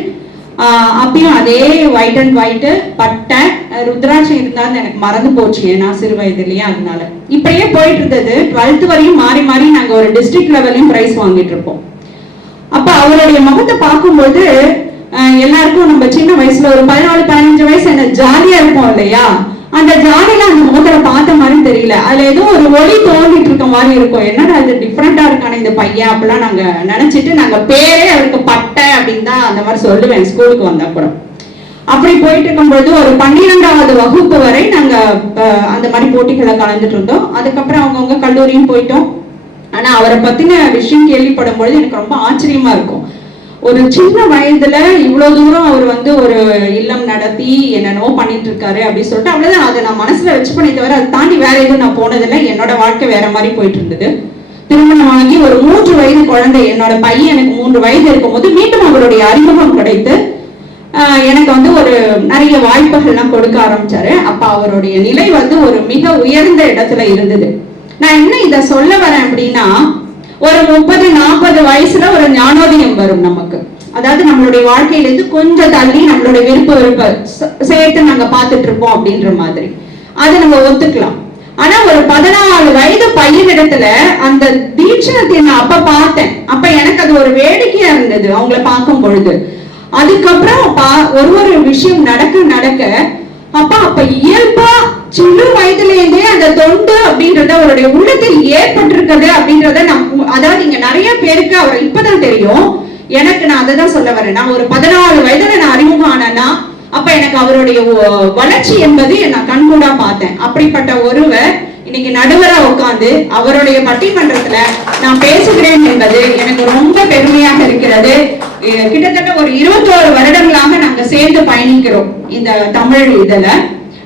அப்பயும் அதே ஒயிட் அண்ட் ஒயிட் பட்டை, ருத்ராட்சம் இருந்தாலும் எனக்கு மறந்து போச்சு, ஏன்னா சிறு வயதுலயே. அதனால இப்படியே போயிட்டு இருந்தது. 12th வரையும் மாறி மாறி நாங்க ஒரு டிஸ்ட்ரிக்ட் லெவலையும் பிரைஸ் வாங்கிட்டு இருப்போம். அப்ப அவருடைய முகத்தை பார்க்கும்போது எல்லாருக்கும் நம்ம சின்ன வயசுல ஒரு 14-15 வயசு என்ன ஜாலியா இருப்போம் இல்லையா, அந்த ஜாலியில அந்த முகத்துல பார்த்த மாதிரி தெரியல. அதுல ஏதோ ஒரு ஒளி தோண்டிட்டு இருக்க மாதிரி இருக்கும். என்னடா இது டிஃப்ரெண்டா இருக்கான இந்த பையன் அப்படிலாம் நாங்க நினைச்சிட்டு, நாங்க பேரே அவருக்கு பட்டை அப்படின்னு தான் அந்த மாதிரி சொல்லுவேன் ஸ்கூலுக்கு வந்த அப்புறம். அப்படி போயிட்டு இருக்கும்போது ஒரு 12வது வகுப்பு வரை நாங்க அந்த மாதிரி போட்டிகளை கலந்துட்டு இருந்தோம். அதுக்கப்புறம் அவங்கவுங்க கல்லூரியும் போயிட்டோம். ஆனா அவரை பத்தின விஷயம் கேள்விப்படும் பொழுது எனக்கு ரொம்ப ஆச்சரியமா இருக்கும். ஒரு சின்ன வயதுல இவ்வளவு தூரம் அவர் வந்து ஒரு இல்லம் நடத்தி என்னென்னோ பண்ணிட்டு இருக்காரு அப்படின்னு சொல்லிட்டு அவ்வளவுதான். அதை நான் மனசுல வச்சு பண்ணி தவிர அதை தாண்டி வேற எதுவும் நான் போனதில்லை. என்னோட வாழ்க்கை வேற மாதிரி போயிட்டு இருந்தது. திருமணம் ஆகி ஒரு 3 வயது குழந்தை, என்னோட பையன் எனக்கு 3 வயது இருக்கும் போது மீண்டும் அவருடைய அறிமுகம் கிடைத்து எனக்கு வந்து ஒரு நிறைய வாய்ப்புகள்லாம் கொடுக்க ஆரம்பிச்சாரு. அப்ப அவருடைய நிலை வந்து ஒரு மிக உயர்ந்த இடத்துல இருந்தது. நான் என்ன இதை சொல்ல வரேன் அப்படின்னா, ஒரு 30-40 வயசுல ஒரு ஞானோதயம் வரும் நமக்கு. அதாவது நம்மளுடைய வாழ்க்கையிலிருந்து கொஞ்சம் தள்ளி நம்மளுடைய விருப்ப சேர்த்து நாங்க பார்த்துட்டு இருப்போம் அப்படின்ற மாதிரி அதை நம்ம ஒத்துக்கலாம். ஆனா ஒரு 14 வயது பையனிடத்துல அந்த தீட்சணத்தை நான் அப்ப பார்த்தேன். அப்ப எனக்கு அது ஒரு வேடிக்கையா இருந்தது அவங்கள பார்க்கும் பொழுது. அதுக்கப்புறம் ஒரு விஷயம் நடக்க அப்ப இயல்பா சின்ன வயதுல இருந்தே அந்த தொண்டு அப்படின்றத அவருடைய உள்ளத்தில் ஏற்பட்டிருக்கிறது அப்படின்றத அதாவது இங்க நிறைய பேருக்கு அவர் இப்பதான் தெரியும். எனக்கு நான் அதை தான் சொல்ல வரேன். நான் ஒரு 14 வயதுல நான் அறிமுகம் ஆனேன்னா அப்ப எனக்கு அவருடைய வளர்ச்சி என்பது நான் கண்கூடா பார்த்தேன். அப்படிப்பட்ட ஒருவர் இன்னைக்கு நடுவரா உட்கார்ந்து அவருடைய பட்டிமன்றத்துல நான் பேசுகிறேன் என்பது எனக்கு ரொம்ப பெருமையாக இருக்கிறது. கிட்டத்தட்ட ஒரு 21 வருடங்களாக நாங்க சேர்ந்து பயணிக்கிறோம் இந்த தமிழ் இதுல.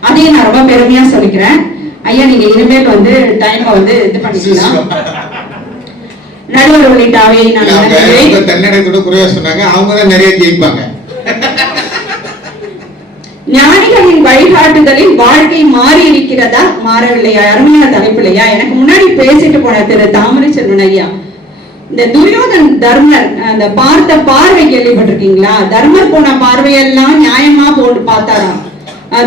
அதையும் நான் ரொம்ப பெருமையா சொல்லிக்கிறேன். ஐயா நீங்க இனிமேல் வந்து டைம் வந்து இது பண்ணிக்கலாம். நடுவர் உள்ளிட்டாவே நான் தன்னடத்தோட குறையா சொன்னாங்க, அவங்க தான் நிறைய ஜெயிப்பாங்க. ஞானிகளின் வழிகாட்டுதலில் வாழ்க்கை மாறி இருக்கிறதா மாறவில்லையா? அருமையான தலைப்பு இல்லையா? எனக்கு முன்னாடி பேசிட்டு போன திரு தாமரை செல்வன் ஐயா, இந்த துரியோதன் தர்மர் அந்த பார்த்த பார்வை கேள்விப்பட்டிருக்கீங்களா? தர்மர் போன பார்வையெல்லாம் நியாயமா போட்டு பார்த்தாராம்.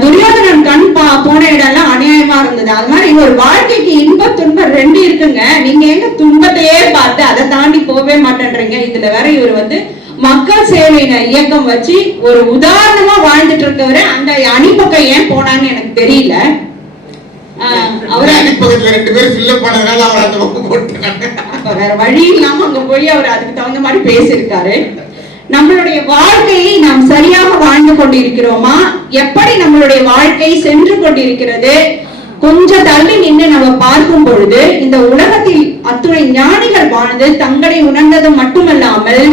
துரியோதனன் கண் போன இடம்லாம் அநியாயமா இருந்தது. அது மாதிரி ஒரு வாழ்க்கைக்கு இன்ப துன்பம் 2 இருக்குங்க. நீங்க எங்க துன்பத்தையே பார்த்து அதை தாண்டி போகவே மாட்டேன்றீங்க. இதுல வேற இவர் வந்து மக்கள் சேவை இயக்கம் வச்சு ஒரு உதாரணமா வாழ்ந்துட்டு இருக்கவரு அந்த அணிப்பக்கம் ஏன் போனான்னு எனக்கு தெரியல. வேற வழி இல்லாம அங்க போய் அவர் அதுக்கு தகுந்த மாதிரி பேசியிருக்காரு. நம்மளுடைய வாழ்க்கையை நாம் சரியாக வாழ்ந்து கொண்டிருக்கிறோமா? எப்படி நம்மளுடைய வாழ்க்கை சென்று கொண்டிருக்கிறது? கொஞ்சம் தள்ளி நின்று நம்ம பார்க்கும் பொழுது இந்த உலகத்தில் அத்துணை ஞானிகள் வாழ்ந்து தங்களை உணர்ந்தது மட்டுமல்லாமல்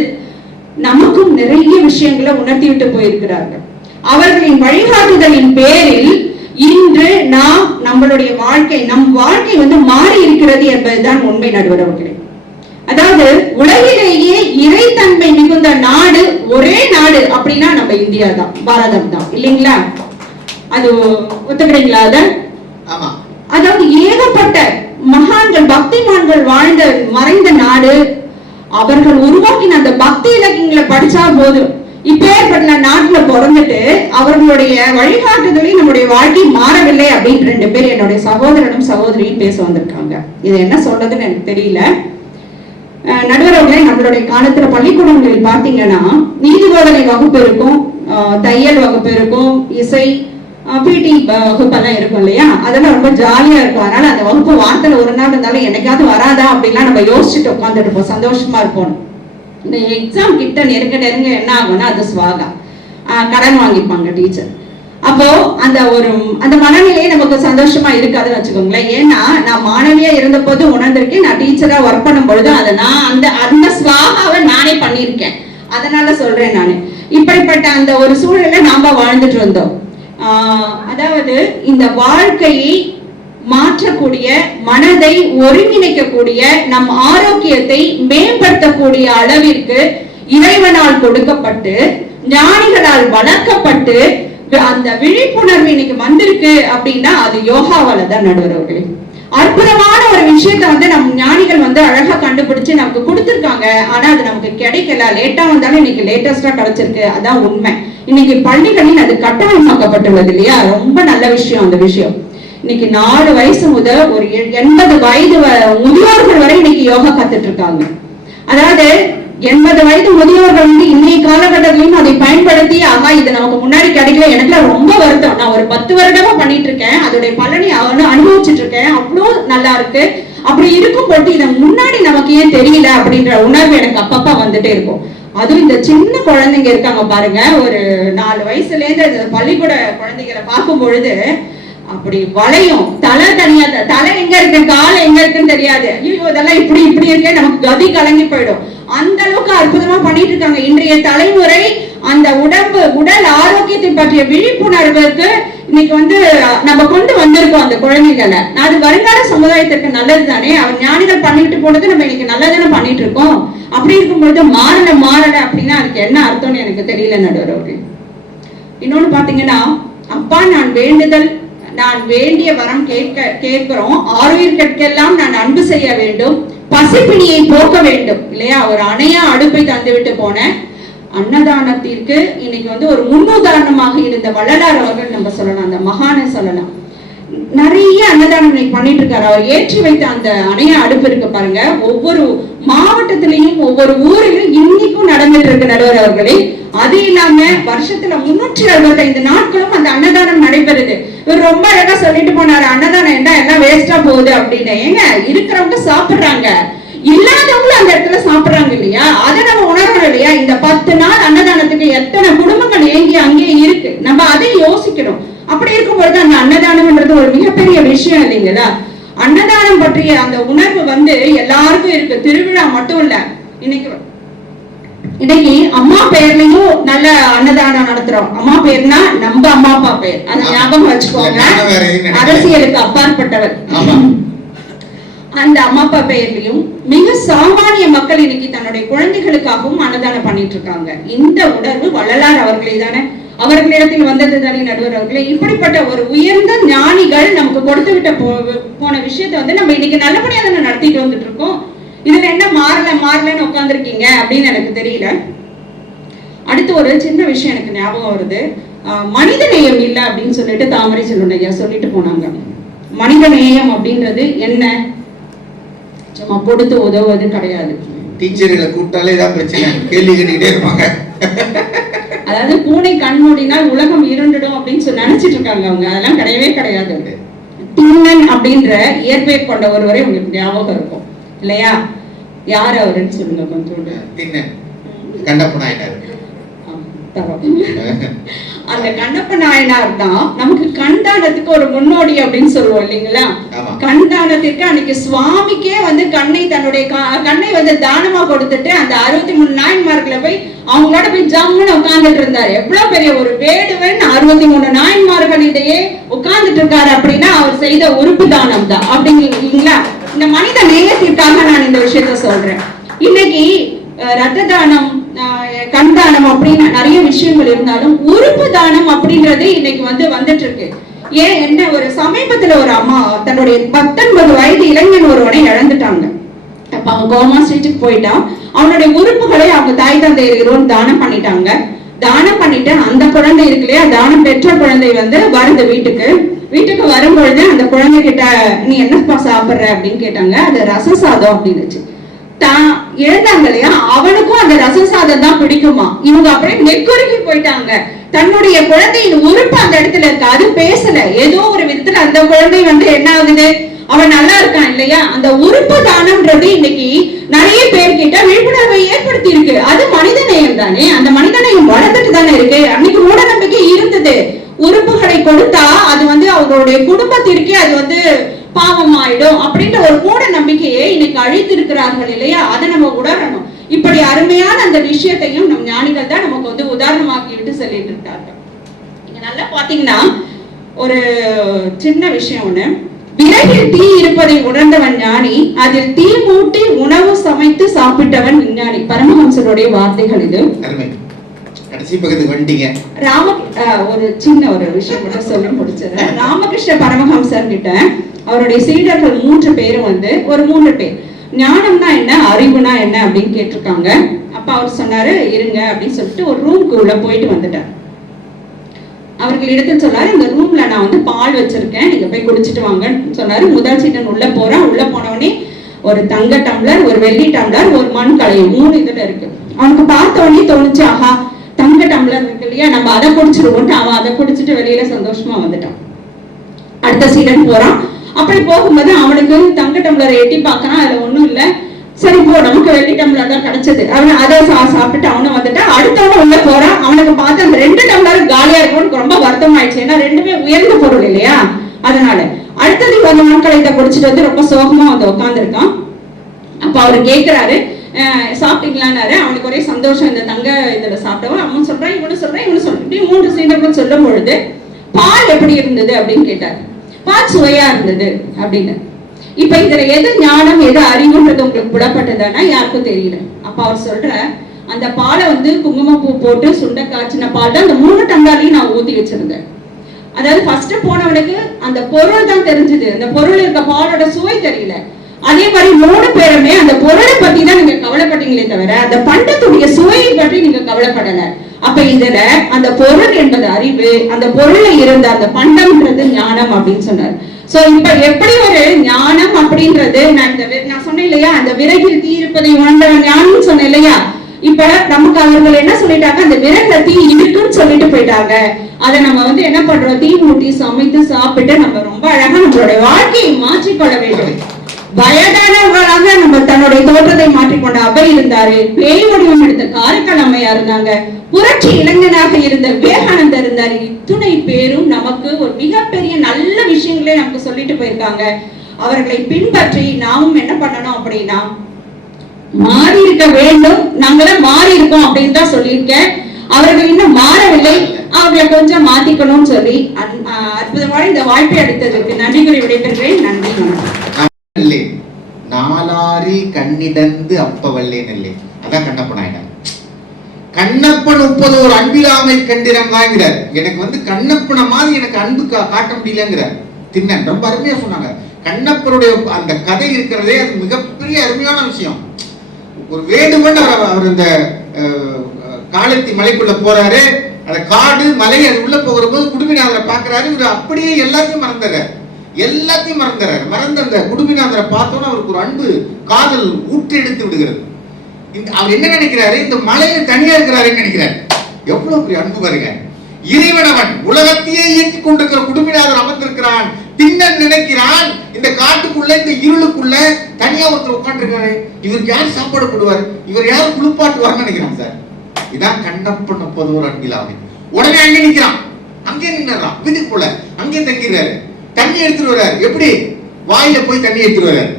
நமக்கும் நிறைய விஷயங்களை உணர்த்திவிட்டு போயிருக்கிறார்கள். அவர்களின் வழிகாட்டுதலின் பேரில் இன்று நாம் நம்மளுடைய நம் வாழ்க்கை வந்து மாறி இருக்கிறது என்பதுதான் உண்மை நடுவர் அவர்களே. அதாவது உலகிலேயே இறைத்தன்மை மிகுந்த நாடு, ஒரே நாடு அப்படின்னா நம்ம இந்தியா தான், பாரதம் தான், இல்லைங்களா? அது ஒத்துக்கிறீங்களா? அதாவது ஏகப்பட்ட மகான்கள் பக்திமான்கள் வாழ்ந்த மறைந்த நாடு. அவர்கள் உருவாக்கின அந்த பக்தி இலக்கியங்களை படிச்சா போதும். இப்பேற்பட்ட நாட்டுல பிறந்துட்டு அவர்களுடைய வழிகாட்டுதலில் நம்முடைய வாழ்க்கை மாறவில்லை அப்படின்னு 2 பேர் என்னுடைய சகோதரனும் சகோதரியும் பேச வந்திருக்காங்க. இது என்ன சொல்றதுன்னு எனக்கு தெரியல. நடுவர்களே, நம்மளுடைய காலத்துல பள்ளிக்கூடங்களில் பாத்தீங்கன்னா நீதி போதனை வகுப்பு இருக்கும், தையல் வகுப்பு இருக்கும், இசை பிடி வகுப்பெல்லாம் இருக்கும் இல்லையா? அதெல்லாம் ரொம்ப ஜாலியா இருக்கும். அதனால அந்த வகுப்பு வாரத்துல ஒரு நாள் இருந்தாலும் என்னைக்காவது வராதா அப்படின்லாம் நம்ம யோசிச்சுட்டு உட்காந்துட்டு இருப்போம், சந்தோஷமா இருப்போம். இந்த எக்ஸாம் கிட்ட நெருங்க நெருங்க என்ன ஆகும்னா அது ஸ்வாகா, கடன் வாங்கிப்பாங்க டீச்சர். அப்போ அந்த மனநிலையே நமக்கு சந்தோஷமா இருக்காதுன்னு வச்சுக்கோங்களேன். ஏன்னா நான் மாணவியா இருந்த போது உணர்ந்திருக்கேன், நான் டீச்சரா ஒர்க் பண்ணும் பொழுது அதை நான் அந்த ஸ்வாகாவை நானே பண்ணியிருக்கேன். அதனால சொல்றேன் நானு. இப்படிப்பட்ட அந்த ஒரு சூழலை நாம வாழ்ந்துட்டு இருந்தோம். அதாவது இந்த வாழ்க்கையை மாற்றக்கூடிய, மனதை ஒருங்கிணைக்கக்கூடிய, நம் ஆரோக்கியத்தை மேம்படுத்தக்கூடிய அளவிற்கு இறைவனால் கொடுக்கப்பட்டு ஞானிகளால் வளர்க்கப்பட்டு அந்த விழிப்புணர்வு இன்னைக்கு வந்திருக்கு அப்படின்னா அது யோகாவால தான் நடுவர்களே. அற்புதமான ஒரு விஷயத்தை வந்து நம் ஞானிகள் வந்து அழகா கண்டுபிடிச்சு நமக்கு கொடுத்திருக்காங்க. ஆனா அது நமக்கு கிடைக்கல. லேட்டா வந்தாலும் இன்னைக்கு லேட்டஸ்டா கிடைச்சிருக்கு. அதான் உண்மை. இன்னைக்கு பள்ளிகளில் அது கட்டாயமாக்கப்பட்டுள்ளது இல்லையா? ரொம்ப நல்ல விஷயம் அந்த விஷயம். இன்னைக்கு 4 வயசு முதல் ஒரு 80 வயது முதியோர்கள் வரை இன்னைக்கு யோகா கத்துட்டு இருக்காங்க. அதாவது 80 வயது முதியோர்கள் வந்து இன்னைய காலகட்டத்திலையும் அதை பயன்படுத்தி, ஆகா இது நமக்கு முன்னாடி கிடைக்கல, எனக்கு ரொம்ப வருத்தம். நான் ஒரு 10 வருடமா பண்ணிட்டு இருக்கேன், அதோடைய பலனை அனுபவிச்சுட்டு இருக்கேன், அவ்வளோ நல்லா இருக்கு. அப்படி இருக்கும் போது இதை முன்னாடி நமக்கு ஏன் தெரியல அப்படின்ற உணர்வு எனக்கு அப்பப்பா வந்துட்டே இருக்கும். அதுவும் இந்த சின்ன குழந்தைங்க இருக்காங்க பாருங்க, ஒரு 4 வயசுல இருந்து பள்ளிக்கூட குழந்தைகளை பார்க்கும் பொழுது அப்படி வளையும். தலை தனியா, தலை எங்க இருக்கு, கால் எங்க இருக்குன்னு தெரியாது. ஐயோ இதெல்லாம் இப்படி இப்படி இருக்கே, நமக்கு கதி கலங்கி போயிடும். அந்த அளவுக்கு அற்புதமா பண்ணிட்டு இருக்காங்க. இன்றைய தலைமுறை அந்த உடல் ஆரோக்கியத்தை பற்றிய விழிப்புணர்வுக்கு இன்னைக்கு வந்து நம்ம கொண்டு வந்திருக்கோம் அந்த குழந்தைகளை. அது வருங்கால சமுதாயத்திற்கு நல்லது தானே. அவர் ஞானிகள் பண்ணிட்டு போனது நம்ம இன்னைக்கு நல்லதானே பண்ணிட்டு இருக்கோம். அப்படி இருக்கும்பொழுது மாறல அப்படின்னா அதுக்கு என்ன அர்த்தம்னு எனக்கு தெரியல நடுவர்களே. இன்னொன்னு பாத்தீங்கன்னா, அப்பா நான் வேண்டிய வரம் கேட்கிறோம். ஆரோக்கியற்கெல்லாம் நான் அன்பு செய்ய வேண்டும், பசிப்பிணியை போக்க வேண்டும் இல்லையா? ஒரு அணையா அடுப்பை தந்துவிட்டு போன அன்னதானத்திற்கு இன்னைக்கு வந்து ஒரு முன்னுதாரணமாக இருந்த வள்ளலார் அவர்கள் நம்ம சொல்லலாம், அந்த மகானை சொல்லலாம். நிறைய அன்னதானம் பண்ணிட்டு இருக்காரு. அவர் ஏற்றி வைத்த அந்த அணையா அடுப்பு இருக்கு பாருங்க, ஒவ்வொரு மாவட்டத்திலையும் ஒவ்வொரு ஊரிலும் இன்னைக்கும் நடந்துட்டு இருக்கு நடுவர் அவர்களே. அது இல்லாம வருஷத்துல 365 நாட்களும் அந்த அன்னதானம் நடைபெறுது. இவர் ரொம்ப அழகா சொல்லிட்டு போனாரு, அன்னதானம் என்ன எல்லாம் வேஸ்டா போகுது அப்படின்னு. ஏங்க இருக்கிறவங்க சாப்பிடுறாங்க, இல்லாதவங்களும் அந்த இடத்துல சாப்பிடுறாங்க இல்லையா, அதை நம்ம உணரணும் இல்லையா. இந்த 10 நாள் அன்னதானத்துக்கு எத்தனை குடும்பங்கள் ஏங்கி அங்கே இருக்கு, நம்ம அதை யோசிக்கணும். அப்படி இருக்கும்போது அந்த அன்னதானம்ன்றது ஒரு மிகப்பெரிய விஷயம் இல்லைங்களா. அன்னதானம் பற்றிய அந்த உணர்வு எல்லாருக்கும் இருக்கு. திருவிழா மட்டும் இல்ல, இன்னைக்கு அம்மா பேர்லயும் நல்ல அன்னதானம் நடத்துறோம். அம்மா பேர்னா நம்ம அம்மா அப்பா பேர், அந்த ஞாபகம் வச்சுக்கோங்க. அரசியலுக்கு அப்பாற்பட்டவர். அந்த அம்மா அப்பா பெயர்லயும் மிக சாமானிய மக்கள் இன்னைக்கு தன்னுடைய குழந்தைகளுக்காகவும் அன்னதானம் பண்ணிட்டு இருக்காங்க. இந்த உணர்வு வள்ளலார் அவர்களே தானே, அவர்களிடத்தில் வந்தது தானே நடுவர் அவர்களே. இப்படிப்பட்ட ஒரு உயர்ந்த ஞானிகள் நமக்கு கொடுத்து விட்ட போன விஷயத்தை நம்ம இன்னைக்கு நல்லபடியா தானே நடத்திட்டு வந்துட்டு இருக்கோம். இதுல என்ன மாறலன்னு உட்கார்ந்துருக்கீங்க அப்படின்னு எனக்கு தெரியல. அடுத்து ஒரு சின்ன விஷயம் எனக்கு ஞாபகம் வருது. மனித நேயம் இல்லை அப்படின்னு சொல்லிட்டு தாமரை செல்வன் ஐயா சொல்லிட்டு போனாங்க. மனித நேயம் அப்படின்றது என்ன? சும்மா கொடுத்து உதவுவது கிடையாது. டீச்சர்களை கூப்பிட்டாலே தான் பிரச்சனை, கேள்வி கேட்டுக்கிட்டே இருப்பாங்க. அதாவது பூனை கண் மூடினால் உலகம் இருண்டுடும் அப்படின்னு சொல்லி நினைச்சிட்டு இருக்காங்க அவங்க. அதெல்லாம் கிடையவே கிடையாது. திண்ணன் அப்படின்ற இயற்பெயர் கொண்ட ஒருவரை உங்களுக்கு ஞாபகம் இருக்கும் இல்லையா? யார் அவருன்னு சொல்லுங்க கொஞ்சம். திண்ணன் கண்ணப்ப நாயனார். அந்த கண்ணப்ப நாயனார் தான் நமக்கு கண்தானத்துக்கு ஒரு முன்னோடி அப்படின்னு சொல்லுவோம் இல்லைங்களா. கண்தானத்திற்கு அன்னைக்கு சுவாமிக்கே கண்ணை தன்னுடைய கண்ணை தானமா கொடுத்துட்டு அந்த 63 நாயன்மார்களை போய் அவங்களோட போய் ஜம்முன்னு உட்கார்ந்துட்டு இருந்தாரு. எவ்வளவு பெரிய ஒரு வேடுவன் 63 நாயன்மார்களிடையே உட்கார்ந்துட்டு இருக்காரு அப்படின்னா அவர் செய்த உறுப்பு தானம் தான் அப்படிங்களா. இந்த மனித நேயத்திற்காக நான் இந்த விஷயத்த சொல்றேன். இன்னைக்கு ரத்த தானம், கண் தானம் அப்படின்னு நிறைய விஷயங்கள் இருந்தாலும் உறுப்பு தானம் அப்படின்றது இன்னைக்கு வந்துட்டு இருக்கு. ஏன் என்ன ஒரு சமீபத்துல ஒரு அம்மா தன்னுடைய 19 வயது இளைஞன் ஒருவனை இழந்துட்டாங்க. அப்ப அவன் கோமா ஸ்ட்ரீட்டுக்கு போயிட்டான். அவனுடைய உறுப்புகளை அவங்க தாய் தந்தை இருக்கிறோம் தானம் பண்ணிட்டாங்க. தானம் பண்ணிட்டு அந்த குழந்தை இருக்கு இல்லையா, தானம் பெற்ற குழந்தை வருது வீட்டுக்கு வரும்பொழுது அந்த குழந்தை கிட்ட நீ என்னப்பா சாப்பிடுற அப்படின்னு கேட்டாங்க. அது ரச சாதம் அப்படின்னுச்சு. தான் இழந்தாங்க இல்லையா, அவனுக்கும் அந்த ரச சாதம் தான் பிடிக்குமா. இவங்க அப்படியே நெக்குருகி போயிட்டாங்க. தன்னுடைய குழந்தையின் உறுப்பு அந்த இடத்துல இருக்கு, அது பேசல. ஏதோ ஒரு விதத்துல அந்த குழந்தை என்ன ஆகுது, அவன் நல்லா இருக்கான் இல்லையா. அந்த உறுப்பு தானம்ன்றது இன்னைக்கு நிறைய பேர்கிட்ட விழிப்புணர்வை ஏற்படுத்தி இருக்கு. அது மனித நேயம் தானே, அந்த மனித நேயம் வளர்ந்துட்டு தானே இருக்கு. அன்னைக்கு மூட நம்பிக்கை இருந்தது. உறுப்புகளை கொடுத்தா அது அவங்களுடைய குடும்பத்திற்கே அது பாவம் ஆயிடும் அப்படின்ற ஒரு மூட நம்பிக்கையை இன்னைக்கு அழித்திருக்கிறார்கள் இல்லையா. அதை நம்ம உணரணும். இப்படி அருமையான அந்த விஷயத்தையும் நம் ஞானிகள் தான் நமக்கு உதாரணமாக்கி விட்டு சொல்லிட்டு இருக்கார்கள். நீங்க நல்லா பாத்தீங்கன்னா ஒரு சின்ன விஷயம் ஒண்ணு, விறகில் தீ இருப்பதை உணர்ந்தவன் ஞானி, அதில் தீ மூட்டி உணவு சமைத்து சாப்பிட்டவன் விஞ்ஞானி. பரமஹம்சருடைய வார்த்தைகள் இது. ஒரு சின்ன ஒரு விஷயம் மட்டும் சொல்ல முடிச்சது. ராமகிருஷ்ண பரமஹம்சர் கிட்ட அவருடைய சீடர்கள் 3 பேரும் ஒரு 3 பேர் ஞானம்னா என்ன, அறிவுனா என்ன அப்படின்னு கேட்டிருக்காங்க. அப்ப அவர் சொன்னாரு இருங்க அப்படின்னு சொல்லிட்டு ஒரு ரூம்க்கு உள்ள போயிட்டு வந்துட்டார். அவர்களிடத்தில் சொன்னாரு, இந்த ரூம்ல நான் பால் வச்சிருக்கேன், நீங்க போய் குடிச்சிட்டு வாங்கன்னு சொன்னாரு. முதல் சீடன் உள்ள போறான். உள்ள போனவனே ஒரு தங்க டம்ளர், ஒரு வெள்ளி டம்ளர், ஒரு மண் கலையும் 3 இதுல இருக்கு. அவனுக்கு பார்த்த உடனே தோணுச்சு, ஆஹா தங்க டம்ளர் இருக்கு இல்லையா, நம்ம அதை குடிச்சிருவோம். அவன் அதை குடிச்சிட்டு வெளியில சந்தோஷமா வந்துட்டான். அடுத்த சீடன் போறான். அப்படி போகும்போது அவனுக்கு தங்க டம்ளரை எட்டி பார்க்கறான், அதுல ஒண்ணும் இல்ல. சரி போ, நமக்கு வெள்ளி டம்ளர் தான் கிடைச்சது. அவன் அதை சாப்பிட்டு அவனும் வந்துட்டான். அடுத்தவனும் உள்ள போறான். அவனுக்கு பார்த்து அந்த 2 டம்ளர் காலியா இருக்கும்னு ரொம்ப வருத்தம் ஆயிடுச்சு. ஏன்னா 2மே உயர்ந்த பொருள் இல்லையா. அதனால அடுத்தது ஒரு மண்கலத்தை குடிச்சிட்டு ரொம்ப சோகமா உட்கார்ந்து இருக்கான். அப்ப அவரு கேட்கிறாரு, சாப்பிட்டீங்களான்னாரு. அவனுக்கு ஒரே சந்தோஷம். இந்த தங்க இதுல சாப்பிட்டவன் அவன் சொல்றான், இவனு சொல்றான், இவனு சொல்றான். இப்படி 3 சீடர்கள் சொல்லும் பொழுது பால் எப்படி இருந்தது அப்படின்னு கேட்டாரு. பால் சுவையா இருந்தது அப்படின்னு. இப்ப இதுல எது ஞானம் எது அறிவுன்றது உங்களுக்கு புலப்பட்டதுன்னா யாருக்கும் தெரியல. அப்ப அவர் சொல்ற, அந்த பாலை குங்குமப்பூ போட்டு சுண்ட காய்ச்சின பால் தான் அந்த 3 டம்ளர்லையும் நான் ஊத்தி வச்சிருந்தேன். அதாவது ஃபர்ஸ்ட் போனவனுக்கு அந்த பொருள் தான் தெரிஞ்சது, அந்த பொருள் இருக்க பாலோட சுவை தெரியல. அதே மாதிரி 3 பேருமே அந்த பொருளை பத்தி தான் நீங்க கவலைப்பட்டீங்களே தவிர அந்த பண்டத்துடைய சுவையை பற்றி நீங்க கவலைப்படல. அப்ப இதுல அந்த பொருள் என்பது அறிவு, அந்த பொருளை இருந்த அந்த பண்டம்ன்றது ஞானம் அப்படின்னு சொன்னார். சோ இப்ப எப்படி ஒரு ஞானம் அப்படின்றது, நான் சொன்னேன் இல்லையா, அந்த விறகில் தீ இருப்பதை உணர்ந்தவன் ஞானம் சொன்னேன் இல்லையா. இப்ப நமக்கு அவர்கள் என்ன சொல்லிட்டாங்க, அந்த விறகுல தீ இருக்குன்னு சொல்லிட்டு போயிட்டாங்க. அதை நம்ம என்ன பண்றோம், தீ மூட்டி சமைத்து சாப்பிட்டு நம்ம ரொம்ப அழகா நம்மளுடைய வாழ்க்கையை மாற்றிக்கொள்ள வேண்டும். வயதானவர்களாக நம்ம தன்னுடைய தோற்றத்தை மாற்றிக்கொண்ட அவை இருந்தாரு, பேய் வடிவம் எடுத்த காரைக்கால் அம்மையா இருந்தாங்க, புரட்சி இளைஞனாக இருந்த விவேகானந்தர் இருந்தாரு. இத்துணை பேரும் நமக்கு ஒரு மிகப்பெரிய நல்ல விஷயங்களே நமக்கு சொல்லிட்டு போயிருக்காங்க. அவர்களை பின்பற்றி நாமும் என்ன பண்ணணும் அப்படின்னா மாறி இருக்க வேண்டும். நாங்களாம் மாறி இருக்கோம் அப்படின்னு தான் சொல்லியிருக்கேன். அவர்கள் இன்னும் மாறவில்லை, அவர்களை கொஞ்சம் மாத்திக்கணும்னு சொல்லி அற்புதமான இந்த வாய்ப்பை அளித்ததற்கு நன்றி கூறி விடைபெறுகிறேன். நன்றி. நாலாரி கண்ணிடந்து அப்பவல்லேன் இல்லை. அதான் கண்ணப்பன் ஆயிட்டார். கண்ணப்பன் ஒப்பது ஒரு அன்பிலாமை கண்டிரங்காங்கிறார். எனக்கு வந்து கண்ணப்பனை மாதிரி எனக்கு அன்பு காட்ட முடியலங்கிறார் திண்ணன். ரொம்ப அருமையா சொன்னாங்க. கண்ணப்பனுடைய அந்த கதை இருக்கிறதே அது மிகப்பெரிய அருமையான விஷயம். ஒரு வேண்டுமென்று அவர் இந்த காலத்தி மலைக்குள்ள போறாரு. அந்த காடு மலை அது உள்ள போகிறபோது குடும்பிநாதரை பாக்குறாரு. இவர் அப்படியே எல்லாத்தையும் மறந்துறாரு. மறந்த அந்த குடும்பிநாதரை பார்த்தோன்னா அவருக்கு ஒரு அன்பு காதல் ஊற்றி எடுத்து விடுகிறது. அவர் என்ன நினைக்கிறாரு, இந்த மலையில தனியா இருக்கிறாருன்னு நினைக்கிறாரு. எவ்வளவு பெரிய அன்பு பாருங்க. இறைவனவன் உலகத்தையே இயக்கி கொண்டிருக்கிற குடும்பிநாதர் அமர்ந்திருக்கிறான். திண்ணன் நினைக்கிறான் இந்த காட்டுக்குள்ள இந்த இருளுக்குள்ள தனியா ஒருத்தர் உட்காந்துருக்காரு. இவருக்கு யார் சாப்பாடு போடுவார், இவர் யார் குளிப்பாட்டுவார்னு நினைக்கிறான் சார். இதான் கண்ணப்பன் ஒப்பது ஒரு அன்பிலாமை. உடனே அங்கே நிக்கிறான், அங்கே நின்றான், வீட்டுக்கு போல அங்கே தங்கிறாரு. தண்ணி எடுத்துட்டு வர்றாரு. எப்படி? வாயில போய் தண்ணி எடுத்துட்டு வர்றாரு.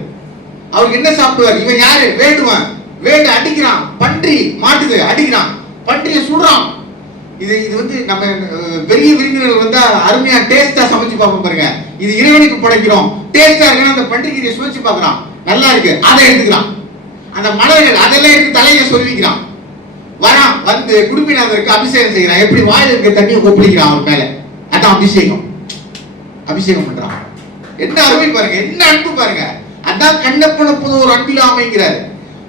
அவருக்கு என்ன சாப்பிடுவார்? இவன் யாரு? வேண்டுவான். வேண்டு அடிக்கிறான். பன்றி மாட்டுது, அடிக்கிறான். பன்றியை சுடுறான். இது வந்து நம்ம பெரிய விருந்தினர்கள் வந்தா அருமையா டேஸ்டா சமைச்சு பார்ப்போம் பாருங்க. இது இறைவனுக்கு படைக்கிறோம். டேஸ்டா இருக்குன்னா அந்த பன்றிக்கீரையை சுவைச்சு பார்க்கறான். நல்லா இருக்கு, அதை எடுத்துக்கிறான். அந்த மலர்கள் அதெல்லாம் எடுத்து தலையில சொல்லிக்கிறான். வரான், வந்து குடும்பிநாதருக்கு அபிஷேகம் செய்யறான். எப்படி? வாயில இருக்க தண்ணியை கொப்பளிக்கிறான் அவன் மேல. அதான் அபிஷேகம். அபிஷேகம் பண்றான். என்ன அருமை பாருங்க, என்ன அன்பு பாருங்க. அதான் கண்ணப்பன் ஒப்பது ஒரு அன்பிலாமைங்கிறார்.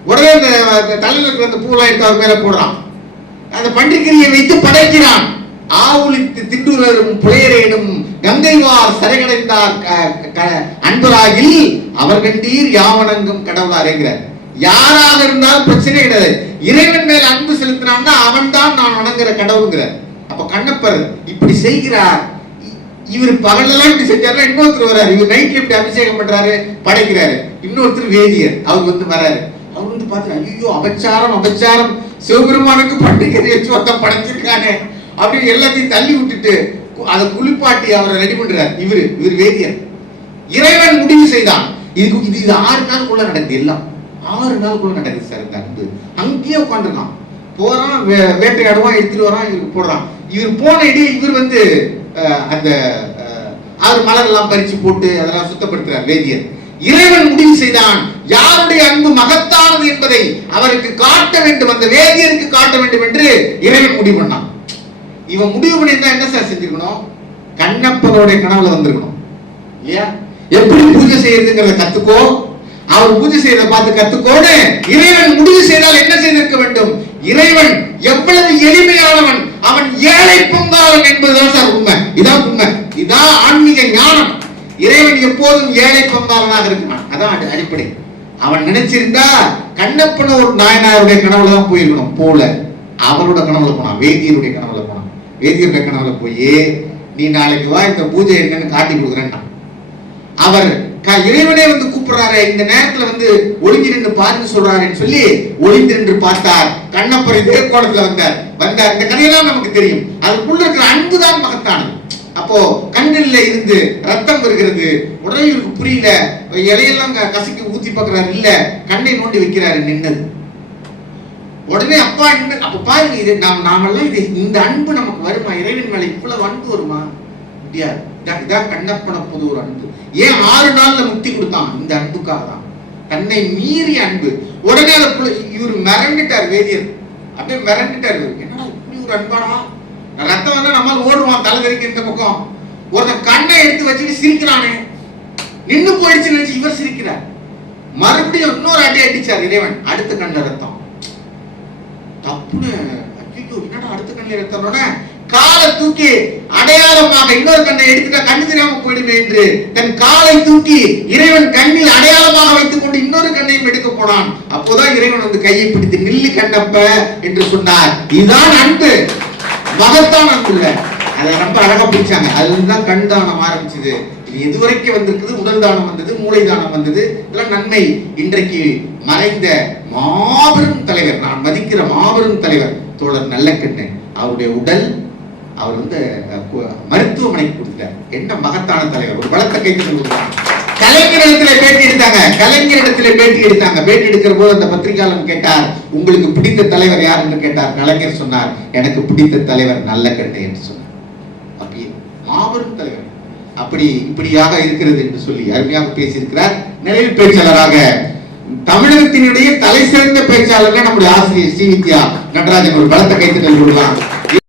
உடனே அந்த தலையில இருக்கிற அந்த பூலாம் எடுத்து அவர் மேல போடுறான். அந்த பன்றிக்கரியை வைத்து படைக்கிறான். ஆவுளித்து திண்டுலரும் புலையரேனும் கங்கைவார் சரைகடைந்தார் அன்பராகில் அவர் கண்டீர் யாவனங்கும் கடவுளாரேங்கிறார். யாராக இருந்தாலும் பிரச்சனை கிடையாது. இறைவன் மேல அன்பு செலுத்தினான்னா அவன் தான் நான் வணங்குற கடவுளுங்கிறார். அப்ப கண்ணப்பர் இப்படி செய்கிறார். இவர் பகலெல்லாம் இப்படி செஞ்சாருன்னா இன்னொருத்தர் வர்றாரு. இவர் நைட்ல இப்படி அபிஷேகம் பண்றாரு, படைக்கிறாரு. இன்னொருத்தர் வேதியர், அவர் வந்து வர்றாரு. அவர் வந்து பார்த்து ஐயோ அபச்சாரம், சிவபெருமானுக்கு பண்டிகை வச்சு ஒருத்தன் படைச்சிருக்கானே அப்படின்னு எல்லாத்தையும் தள்ளி விட்டுட்டு அதை குளிப்பாட்டி அவரை ரெடி பண்றார். இவர் வேதியர். இறைவன் முடிவு செய்தான். இது 6 நாளுக்குள்ள நடக்குது. எல்லாம் 6 நாளுக்குள்ள நடக்குது சார். இந்த அன்பு அங்கேயே உட்காந்துருக்கான். போறான், வேட்டையாடுவான், எடுத்துட்டு வரான், இவருக்கு போடுறான். இவர் போன இடையே இவர் வந்து அந்த 6 மலர் எல்லாம் பறிச்சு போட்டு அதெல்லாம் சுத்தப்படுத்துறார் வேதியர். இறைவன் முடிவு செய்தான் யாருடைய அன்பு மகத்தானது என்பதை அவருக்கு காட்ட வேண்டும், அந்த வேதியருக்கு காட்ட வேண்டும் என்று இறைவன் முடிவு பண்ணான். இவன் முடிவு பண்ணியிருந்தா என்ன சார் செஞ்சிருக்கணும்? கண்ணப்பனுடைய கனவுல வந்திருக்கணும். ஏன் எப்படி பூஜை செய்யறதுங்கிறத கத்துக்கோ, அவர் பூஜை செய்யறத பார்த்து கத்துக்கோன்னு இறைவன் முடிவு செய்தால் என்ன செய்திருக்க வேண்டும்? இறைவன் எவ்வளவு எளிமையானவன், அவன் ஏழை பொங்காளன் என்பதுதான் சார் உண்மை. இதான் உண்மை, இதான் ஆன்மீக ஞானம். இறைவன் எப்போதும் ஏழை பங்காளனாக இருக்கிறான். அதான் அடிப்படை. அவன் நினைச்சிருந்தா கண்ணப்பன ஒரு நாயனாருடைய கனவுல தான் போயிருக்கணும். போல அவரோட கனவுல போனான், வேதியருடைய கனவுல போனான். வேதியருடைய கனவுல போய் நீ நாளைக்கு வா, இந்த பூஜை என்னன்னு காட்டி கொடுக்குறேன்னா அவர் இறைவனே வந்து கூப்பிடுறாரு. இந்த நேரத்துல வந்து ஒளிஞ்சு நின்று பாருன்னு சொல்றாருன்னு சொல்லி ஒளிந்து நின்று பார்த்தார். கண்ணப்பர் இதே கோலத்துல வந்தார். இந்த கதையெல்லாம் நமக்கு தெரியும். அதுக்குள்ள இருக்கிற அன்புதான் மகத்தானது. அப்போ கண்ணில் இருந்து ரத்தம் வருகிறது. உடனே இவருக்கு புரியல. இலையெல்லாம் கசக்கி ஊத்தி பார்க்கிறாரு, இல்ல கண்ணை நோண்டி வைக்கிறாரு நின்னது. உடனே அப்பா நின்று அப்ப பாருங்க, இது நாமெல்லாம் இது இந்த அன்பு நமக்கு வருமா? இறைவன் மேல இவ்வளவு அன்பு வருமா? முடியாது. இதான் கண்ணப்பன பொது ஒரு அன்பு. ஏன் 6 நாள்ல முக்தி கொடுத்தான்? இந்த அன்புக்காக தான். தன்னை மீறிய அன்பு. உடனே இவர் மிரண்டுட்டார். வேதியர் அப்படியே மிரண்டுட்டார். என்னடா இப்படி ஒரு அன்பாடா? ரத்தம் வந்து நம்மால் ஓடுவான் தலை தெரிக்க இந்த பக்கம். ஒருத்தன் கண்ணை எடுத்து வச்சுட்டு சிரிக்கிறானே, நின்று போயிடுச்சு நினைச்சு இவர் சிரிக்கிறார். மறுபடியும் இன்னொரு அடி அடிச்சார் இறைவன். அடுத்த கண்ணில் ரத்தம். தப்புன்னு ஐயோ என்னடா அடுத்த கண்ணில் ரத்தம்னோட காலை தூக்கி அடையாளமாக இன்னொரு கண்ணை எடுத்துட்டா கண்ணு தெரியாம போயிடுமே என்று தன் காலை தூக்கி இறைவன் கண்ணில் அடையாளமாக வைத்துக் கொண்டு இன்னொரு கண்ணையும் எடுக்க போனான். அப்போதான் இறைவன் வந்து கையை பிடித்து நில்லு கண்ணப்ப என்று சொன்னார். இதுதான் அன்பு, மகத்தான் அன்புள்ள. அதை ரொம்ப அழகா பிடிச்சாங்க. அதுதான் கண் தானம் ஆரம்பிச்சது. இது எதுவரைக்கும் வந்திருக்குது? உடல் தானம் வந்தது, மூளை தானம் வந்தது, இதெல்லாம் நன்மை. இன்றைக்கு மறைந்த மாபெரும் தலைவர், நான் மதிக்கிற மாபெரும் தலைவர் தோழர் நல்லக்கண்ணு, அவருடைய உடல் அவர் மருத்துவமனைக்கு கொடுத்தார். என்ன மகத்தான தலைவர்! ஒரு பலத்த கைது கொடுத்தாங்க. கலைஞரிடத்திலே பேட்டி எடுத்தாங்க. கலைஞரிடத்திலே பேட்டி எடுத்தாங்க. பேட்டி எடுக்கிற போது அந்த பத்திரிகையாளர் கேட்டார், உங்களுக்கு பிடித்த தலைவர் யார் என்று கேட்டார். கலைஞர் சொன்னார், எனக்கு பிடித்த தலைவர் நல்லக்கண்ணு என்று சொன்னார். அப்படியே மாபெரும் தலைவர். அப்படி இப்படியாக இருக்கிறது என்று சொல்லி அருமையாக பேசியிருக்கிறார். நிறைவு பேச்சாளராக தமிழகத்தினுடைய தலை சிறந்த பேச்சாளர்கள் நம்முடைய ஆசிரியர் ஸ்ரீவித்யா நடராஜன். ஒரு பலத்த கைத்தட்டல் கொடுக்கலாம்.